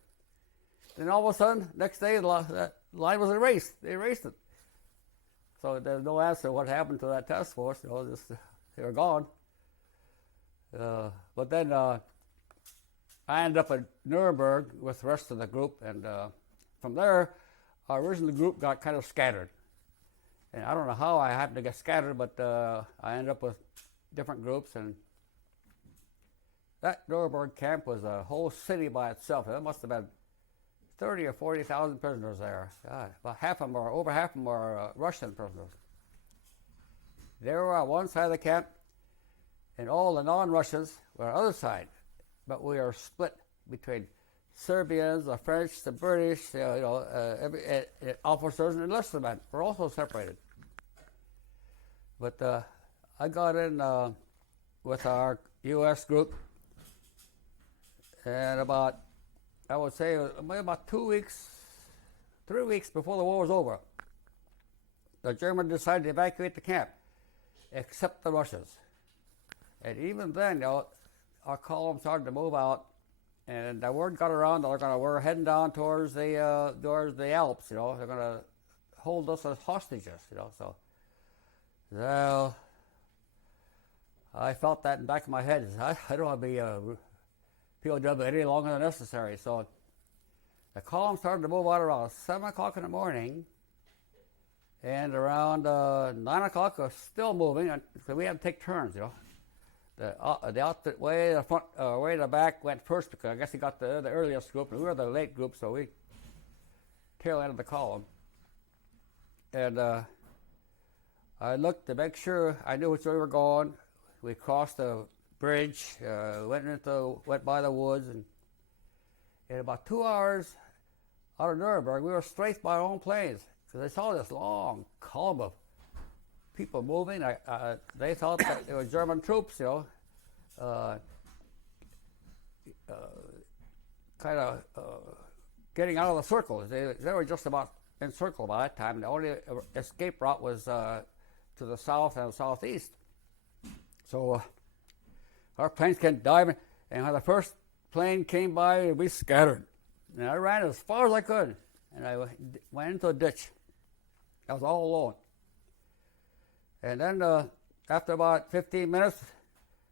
Then all of a sudden, next day, that line was erased. They erased it. So there's no answer what happened to that task force. You know, just, they were gone. But then I ended up at Nuremberg with the rest of the group, and from there, our original group got kind of scattered. And I don't know how I happened to get scattered, but I ended up with different groups, and that Nuremberg camp was a whole city by itself. There must have been 30 or 40,000 prisoners there. God, over half of them were Russian prisoners. They were on one side of the camp, and all the non-Russians were on the other side. But we are split between Serbians, the French, the British, officers and enlisted men were also separated. But I got in with our U.S. group, and about 3 weeks before the war was over, the Germans decided to evacuate the camp, except the Russians. And even then, you know, our column started to move out, and the word got around that we're heading down towards the Alps. You know, they're going to hold us as hostages. You know, so well, I felt that in the back of my head. I don't want to be a POW any longer than necessary. So the column started to move out around 7 o'clock in the morning, and around 9 o'clock was still moving. So we had to take turns. You know. The opposite way, the front way to the back went first because I guess he got the earliest group, and we were the late group, so we tail end of the column. And I looked to make sure I knew which way we were going. We crossed the bridge, went by the woods, and in about 2 hours out of Nuremberg, we were strafed by our own planes because I saw this long column of people moving. They thought that it was German troops, you know, kind of getting out of the circle. They were just about encircled by that time. The only escape route was to the south and southeast. So our planes came diving, and when the first plane came by, we scattered. And I ran as far as I could, and I went into a ditch. I was all alone. And then after about 15 minutes,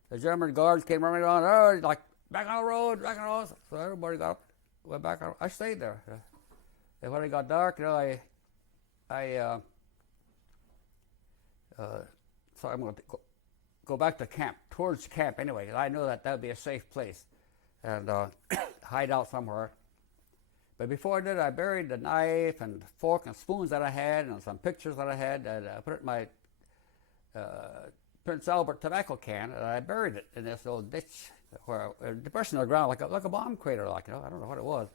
the German guards came running around, like, back on the road. So everybody got up, went back on. I stayed there. And when it got dark, you know, so I'm going to go back to camp, towards camp anyway, because I knew that would be a safe place, and hide out somewhere. But before I did, I buried the knife and fork and spoons that I had, and some pictures that I had, and I put it in my Prince Albert tobacco can, and I buried it in this little ditch, where a depression in the ground, like a bomb crater, like, you know. I don't know what it was.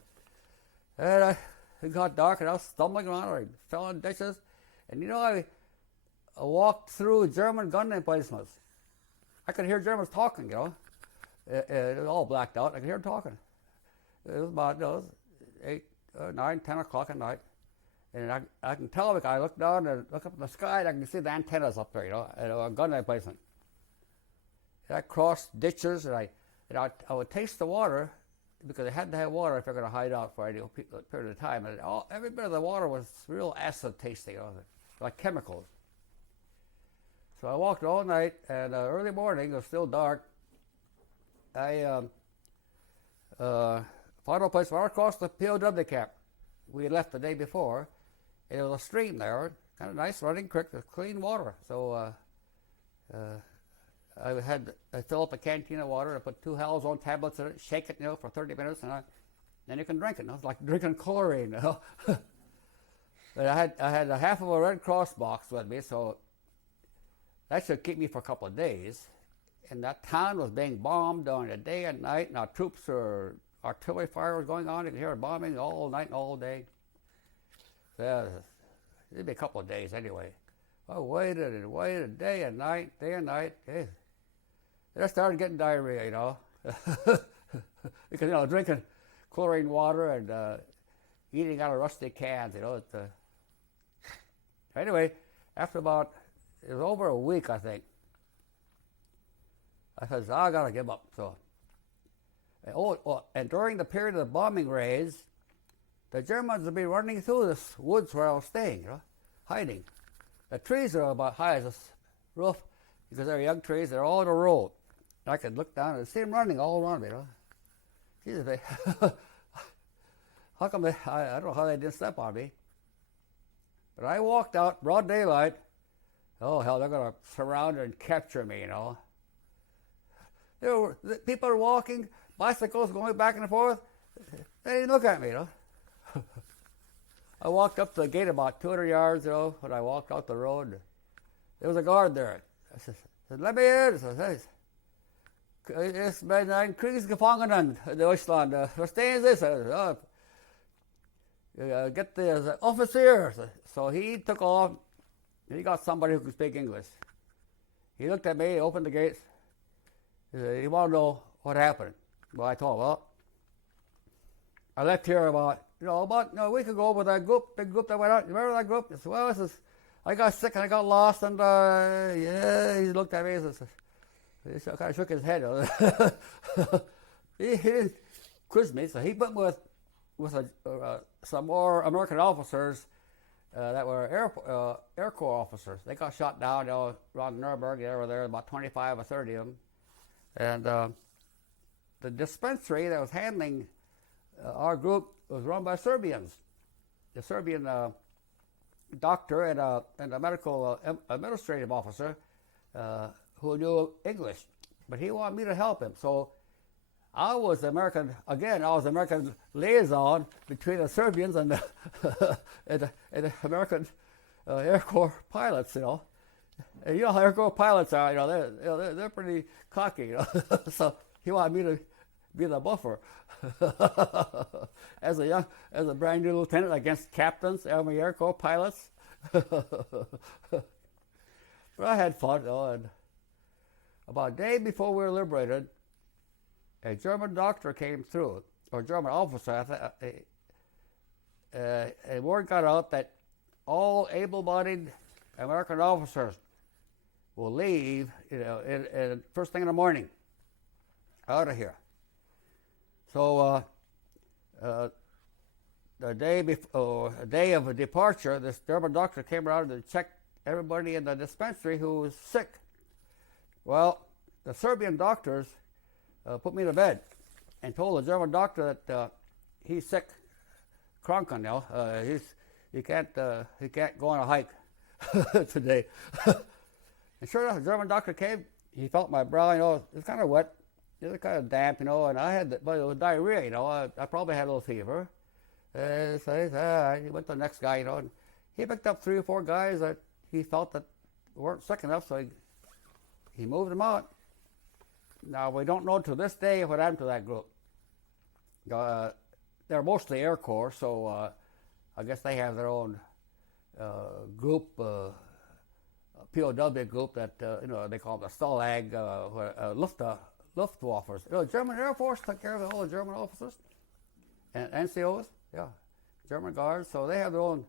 And it got dark, and I was stumbling around, or I fell in ditches, and you know, I walked through German gun emplacements. I could hear Germans talking, you know. It was all blacked out. I could hear them talking. It was about 8, 9, 10 o'clock at night. And I can tell because I look down and look up in the sky and I can see the antennas up there, you know, at a gun emplacement. And I crossed ditches and I would taste the water because I had to have water if you're going to hide out for any period of time. And every bit of the water was real acid tasting, you know, like chemicals. So I walked all night, and early morning, it was still dark. I found a place right across the POW camp. We had left the day before. There was a stream there, kind of nice running creek with clean water. So I fill up a canteen of water. I put 2 halazone tablets in it, shake it, you know, for 30 minutes, and then you can drink it. You know? It's like drinking chlorine. You know? But I had a half of a Red Cross box with me, so that should keep me for a couple of days. And that town was being bombed during the day and night, and our troops were, artillery fire was going on. You could hear it bombing all night and all day. So it'd be a couple of days anyway. I waited and waited day and night. Then I started getting diarrhea, you know. Because, you know, drinking chlorine water and eating out of rusty cans, you know. Anyway, after it was over a week, I think, I said, I got to give up. So, and during the period of the bombing raids, the Germans would be running through this woods where I was staying, you know, hiding. The trees are about high as this roof because they're young trees. They're all in a row. And I could look down and see them running all around me, you know. Jesus, how come I don't know how they didn't step on me. But I walked out, broad daylight. Oh, hell, they're going to surround and capture me, you know. People are walking, bicycles going back and forth. They didn't look at me, you know. I walked up to the gate about 200 yards, you know, when I walked out the road. There was a guard there. I said, let me in. I said, es bin ein Kriegsgefangenen in Deutschland. Verstehen Sie? I said, get the officer. So he took off. He got somebody who could speak English. He looked at me, opened the gates. He said, you want to know what happened? Well, I told him, well, I left here about a week ago with that big group that went out. You remember that group? He said, well, I got sick and I got lost, and he looked at me and he kind of shook his head. He didn't quiz me, so he put me with some more American officers that were Air Corps officers. They got shot down, you know, around Nuremberg. They were there, about 25 or 30 of them. And the dispensary that was handling our group was run by Serbians. The Serbian doctor and a medical administrative officer who knew English. But he wanted me to help him. So I was American liaison between the Serbians and the American Air Corps pilots, you know. And you know how Air Corps pilots are, you know, they're pretty cocky, you know. So he wanted me to be the buffer as a brand new lieutenant against captains, Army Air Corps pilots. But I had fun, you know. And about a day before we were liberated, a German doctor came through, or German officer, and word got out that all able-bodied American officers will leave, you know, in first thing in the morning, out of here. So the day of departure, this German doctor came around and checked everybody in the dispensary who was sick. Well, the Serbian doctors put me to bed and told the German doctor that he's sick, Kranken, you know, he can't go on a hike today. And sure enough, the German doctor came. He felt my brow, you know, it was kind of wet, it was kind of damp, you know, and but it was diarrhea, you know. I probably had a little fever. So he went to the next guy, you know, and he picked up 3 or 4 guys that he felt that weren't sick enough, so he moved them out. Now, we don't know to this day what happened to that group. They're mostly Air Corps, so I guess they have their own group, POW group that, they call them the Stalag, Luftwaffe. German Air Force took care of all the German officers and NCOs, German guards. So they have their own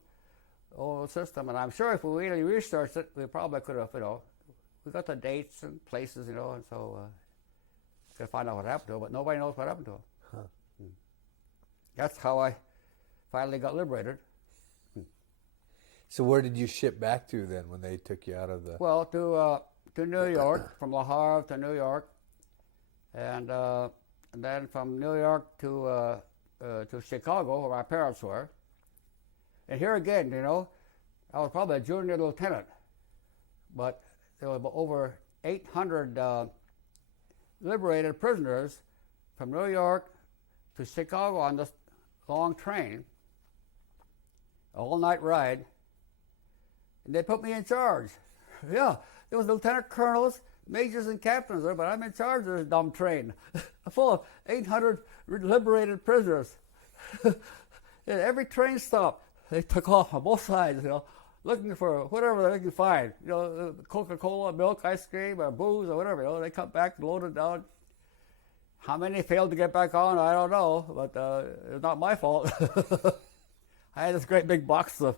system, and I'm sure if we really researched it, we probably could have, we got the dates and places, and so could find out what happened to it, but nobody knows what happened to it. Huh. That's how I finally got liberated. So where did you ship back to then when they took you out of the... Well, to New York, from Le Havre to New York, and then from New York to Chicago, where my parents were. And here again, I was probably a junior lieutenant, but there were over 800 liberated prisoners from New York to Chicago on this long train, all-night ride, and they put me in charge. Yeah, there was lieutenant colonels, majors, and captains there, but I'm in charge of this dumb train, full of 800 liberated prisoners. And every train stop, they took off on both sides, looking for whatever they could find, Coca-Cola, milk, ice cream, or booze, or whatever. They come back, loaded down. How many failed to get back on, I don't know, but it's not my fault. I had this great big box of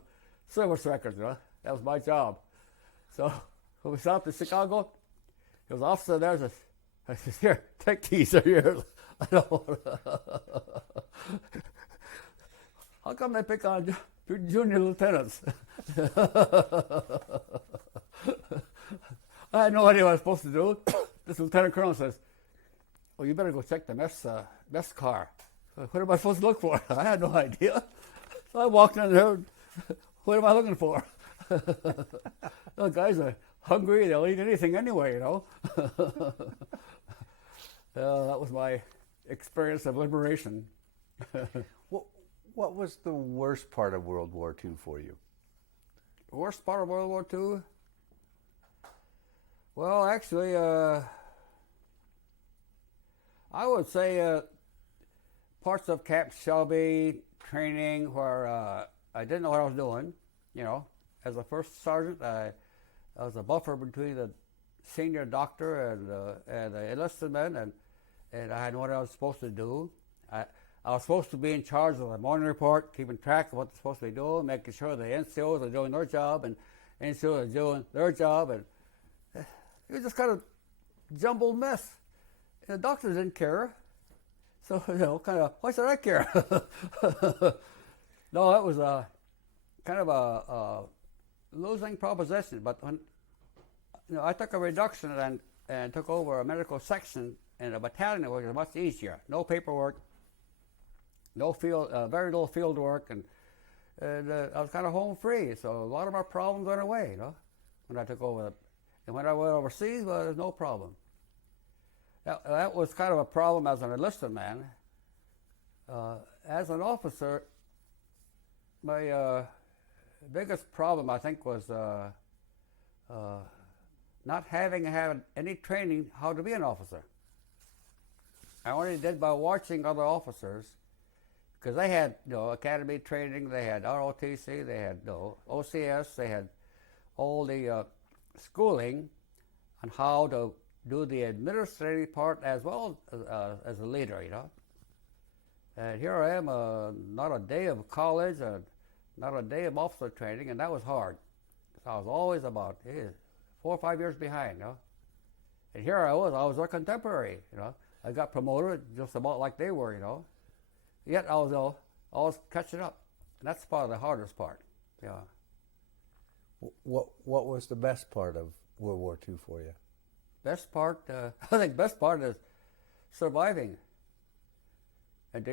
service records, That was my job. So when we stopped in Chicago, there was an officer there that says, "Here, take these, they're yours." I don't want to. How come they pick on junior lieutenants? I had no idea what I was supposed to do. This lieutenant colonel says, "Well, you better go check the mess car." What am I supposed to look for? I had no idea. So I walked in there. What am I looking for? The guys are hungry. They'll eat anything anyway, That was my experience of liberation. What was the worst part of World War II for you? The worst part of World War II? Well, actually, I would say parts of Camp Shelby training where I didn't know what I was doing. As a first sergeant, I was a buffer between the senior doctor and the enlisted men, and I knew what I was supposed to do. I was supposed to be in charge of the morning report, keeping track of what they're supposed to be doing, making sure the NCOs are doing their job and NCOs are doing their job, and it was just kind of jumbled mess. And the doctors didn't care, so why should I care? No, it was kind of a losing proposition. But when I took a reduction and took over a medical section in a battalion, it was much easier. No paperwork. No field, very little field work, and I was kind of home free. So a lot of our problems went away, when I took over. And when I went overseas, well, there's no problem. That was kind of a problem as an enlisted man. As an officer, my biggest problem, I think, was not having had any training how to be an officer. I only did by watching other officers. Because they had academy training, they had ROTC, they had OCS, they had all the schooling on how to do the administrative part as well as a leader, And here I am, not a day of college, not a day of officer training, and that was hard. So I was always about 4 or 5 years behind, And here I was their contemporary, I got promoted just about like they were, Yet I was always catching up, and that's part of the hardest part. Yeah. What was the best part of World War II for you? Best part, I think best part is surviving. And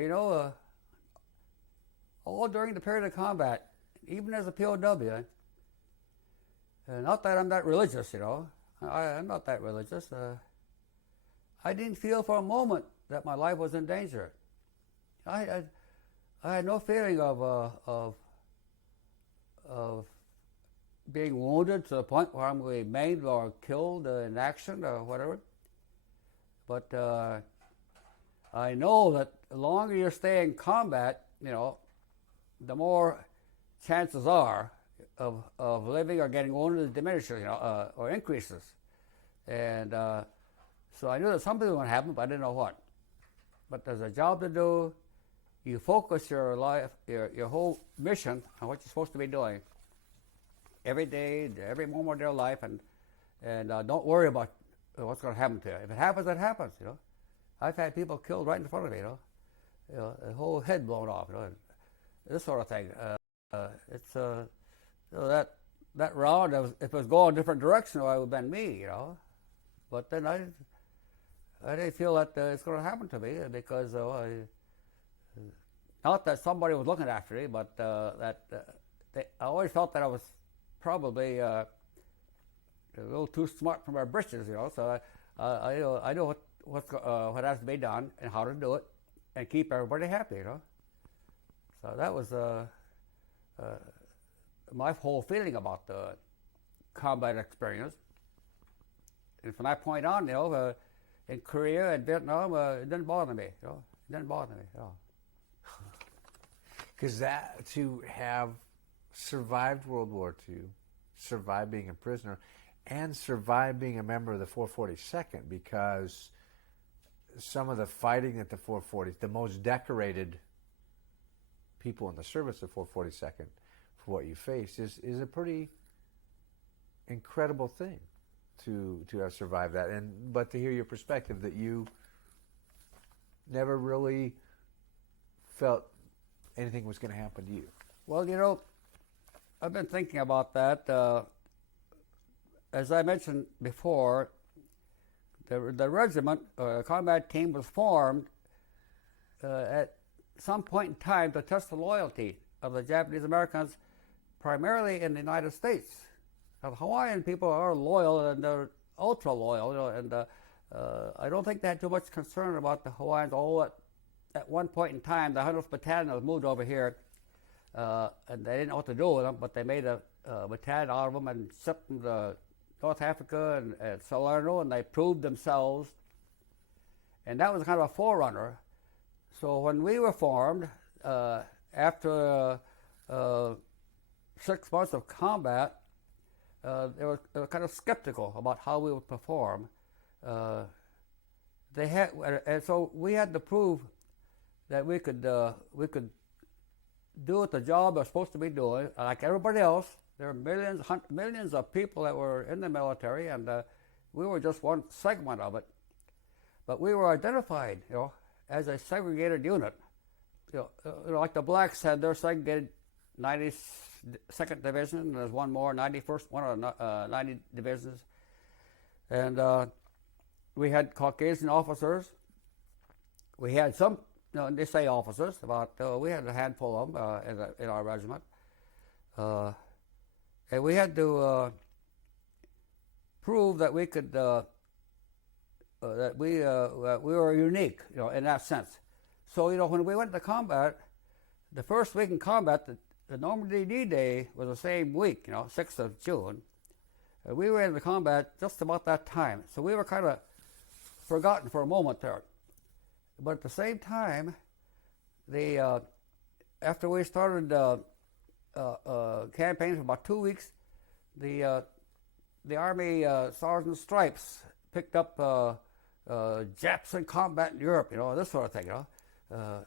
all during the period of combat, even as a POW, not that I'm that religious, I'm not that religious. I didn't feel for a moment that my life was in danger. I had no feeling of being wounded to the point where I'm going to be maimed or killed in action or whatever. But I know that the longer you stay in combat, the more chances are of living or getting wounded diminishes, or increases. And so I knew that something was going to happen, but I didn't know what. But there's a job to do. You focus your life, your whole mission on what you're supposed to be doing every day, every moment of your life, and don't worry about what's going to happen to you. If it happens, it happens. I've had people killed right in front of me. The whole head blown off. This sort of thing. It's that round. If it was going a different direction, it would have been me. But then I didn't feel that it's going to happen to me because not that somebody was looking after me, but I always felt that I was probably a little too smart for my britches, So I know what has to be done and how to do it, and keep everybody happy, So that was my whole feeling about the combat experience. And from that point on, in Korea and Vietnam, it didn't bother me, It didn't bother me at all. Because to have survived World War II, survived being a prisoner, and survived being a member of the 442nd, because some of the fighting at the 440s, the most decorated people in the service of 442nd for what you faced is a pretty incredible thing to have survived that. But to hear your perspective that you never really felt anything was going to happen to you. Well, I've been thinking about that. As I mentioned before, the regiment, combat team, was formed at some point in time to test the loyalty of the Japanese Americans, primarily in the United States. Now, the Hawaiian people are loyal and they're ultra loyal, and I don't think they had too much concern about the Hawaiians. Although at one point in time, the 100th Battalion was moved over here, and they didn't know what to do with them, but they made a battalion out of them and shipped them to North Africa and Salerno, and they proved themselves. And that was kind of a forerunner. So when we were formed, after 6 months of combat, they were kind of skeptical about how we would perform. And so we had to prove that we could do the job we were supposed to be doing, like everybody else. There were millions of people that were in the military, and we were just one segment of it. But we were identified, as a segregated unit. Like the blacks had their segregated 92nd Division, and there's one more, 91st, one of the 90 divisions. And we had Caucasian officers. We had some, they say officers, we had a handful of them in our regiment. And we had to prove that we could, that we were unique, in that sense. So, when we went to combat, the first week in combat, the Normandy D-Day was the same week, 6th of June. We were in the combat just about that time. So we were kind of forgotten for a moment there. But at the same time, after we started campaign for about 2 weeks, the Army Stars and Stripes picked up Japs in combat in Europe, this sort of thing,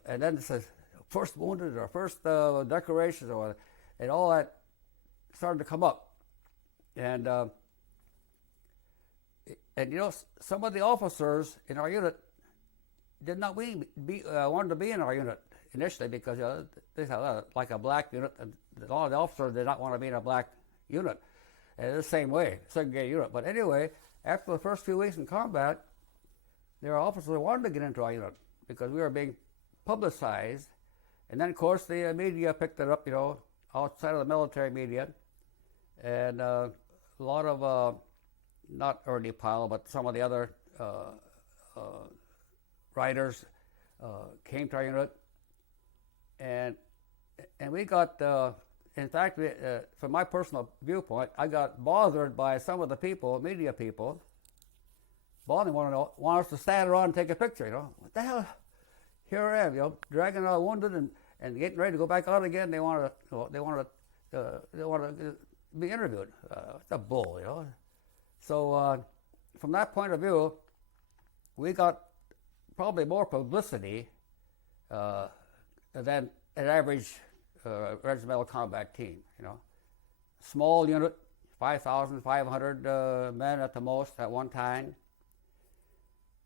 and then it says first wounded or first decorations, and all that started to come up, and some of the officers in our unit did not wanted to be in our unit initially because they thought like a black unit, and a lot of the officers did not want to be in a black unit. And the same way, segregated unit. But anyway, after the first few weeks in combat, there were officers who wanted to get into our unit because we were being publicized. And then, of course, the media picked it up, outside of the military media. And a lot of, not Ernie Pyle, but some of the other writers came to our unit. And we got in fact, from my personal viewpoint, I got bothered by some of the people, media people. Bothered, want us to stand around and take a picture. You know, what the hell? Here I am, you know, dragging out wounded and getting ready to go back out again. They want to be interviewed. It's a bull, you know. So from that point of view, we got probably more publicity than an average regimental combat team. You know, small unit, 5,500 men at the most at one time,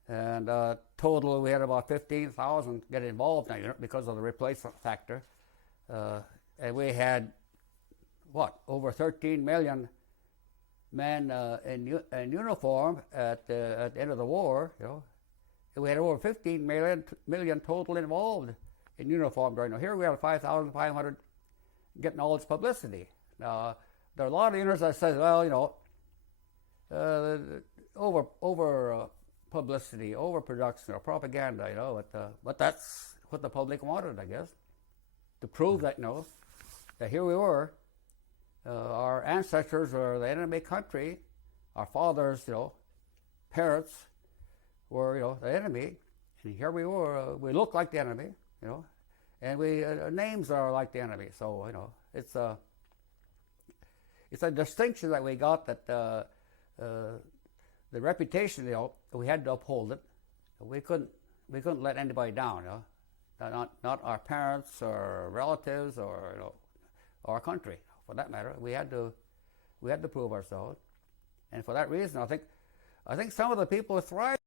and total we had about 15,000 get involved in that unit because of the replacement factor, and we had over 13 million men in uniform at the end of the war. You know, and we had over 15 million total involved in uniform during. Here we have 5,500 getting all this publicity. Now there are a lot of units that says, well, you know, over publicity, over production, or propaganda, you know. But that's what the public wanted, I guess, to prove that, you know, that here we were. Our ancestors were the enemy country. Our fathers, you know, parents were, you know, the enemy, and here we were. We looked like the enemy, you know, and we names are like the enemy. So you know, it's a distinction that we got, that the reputation, you know, we had to uphold it. We couldn't let anybody down, you know, not our parents or relatives or, you know, our country. For that matter, we had to prove ourselves, and for that reason, I think some of the people thrived.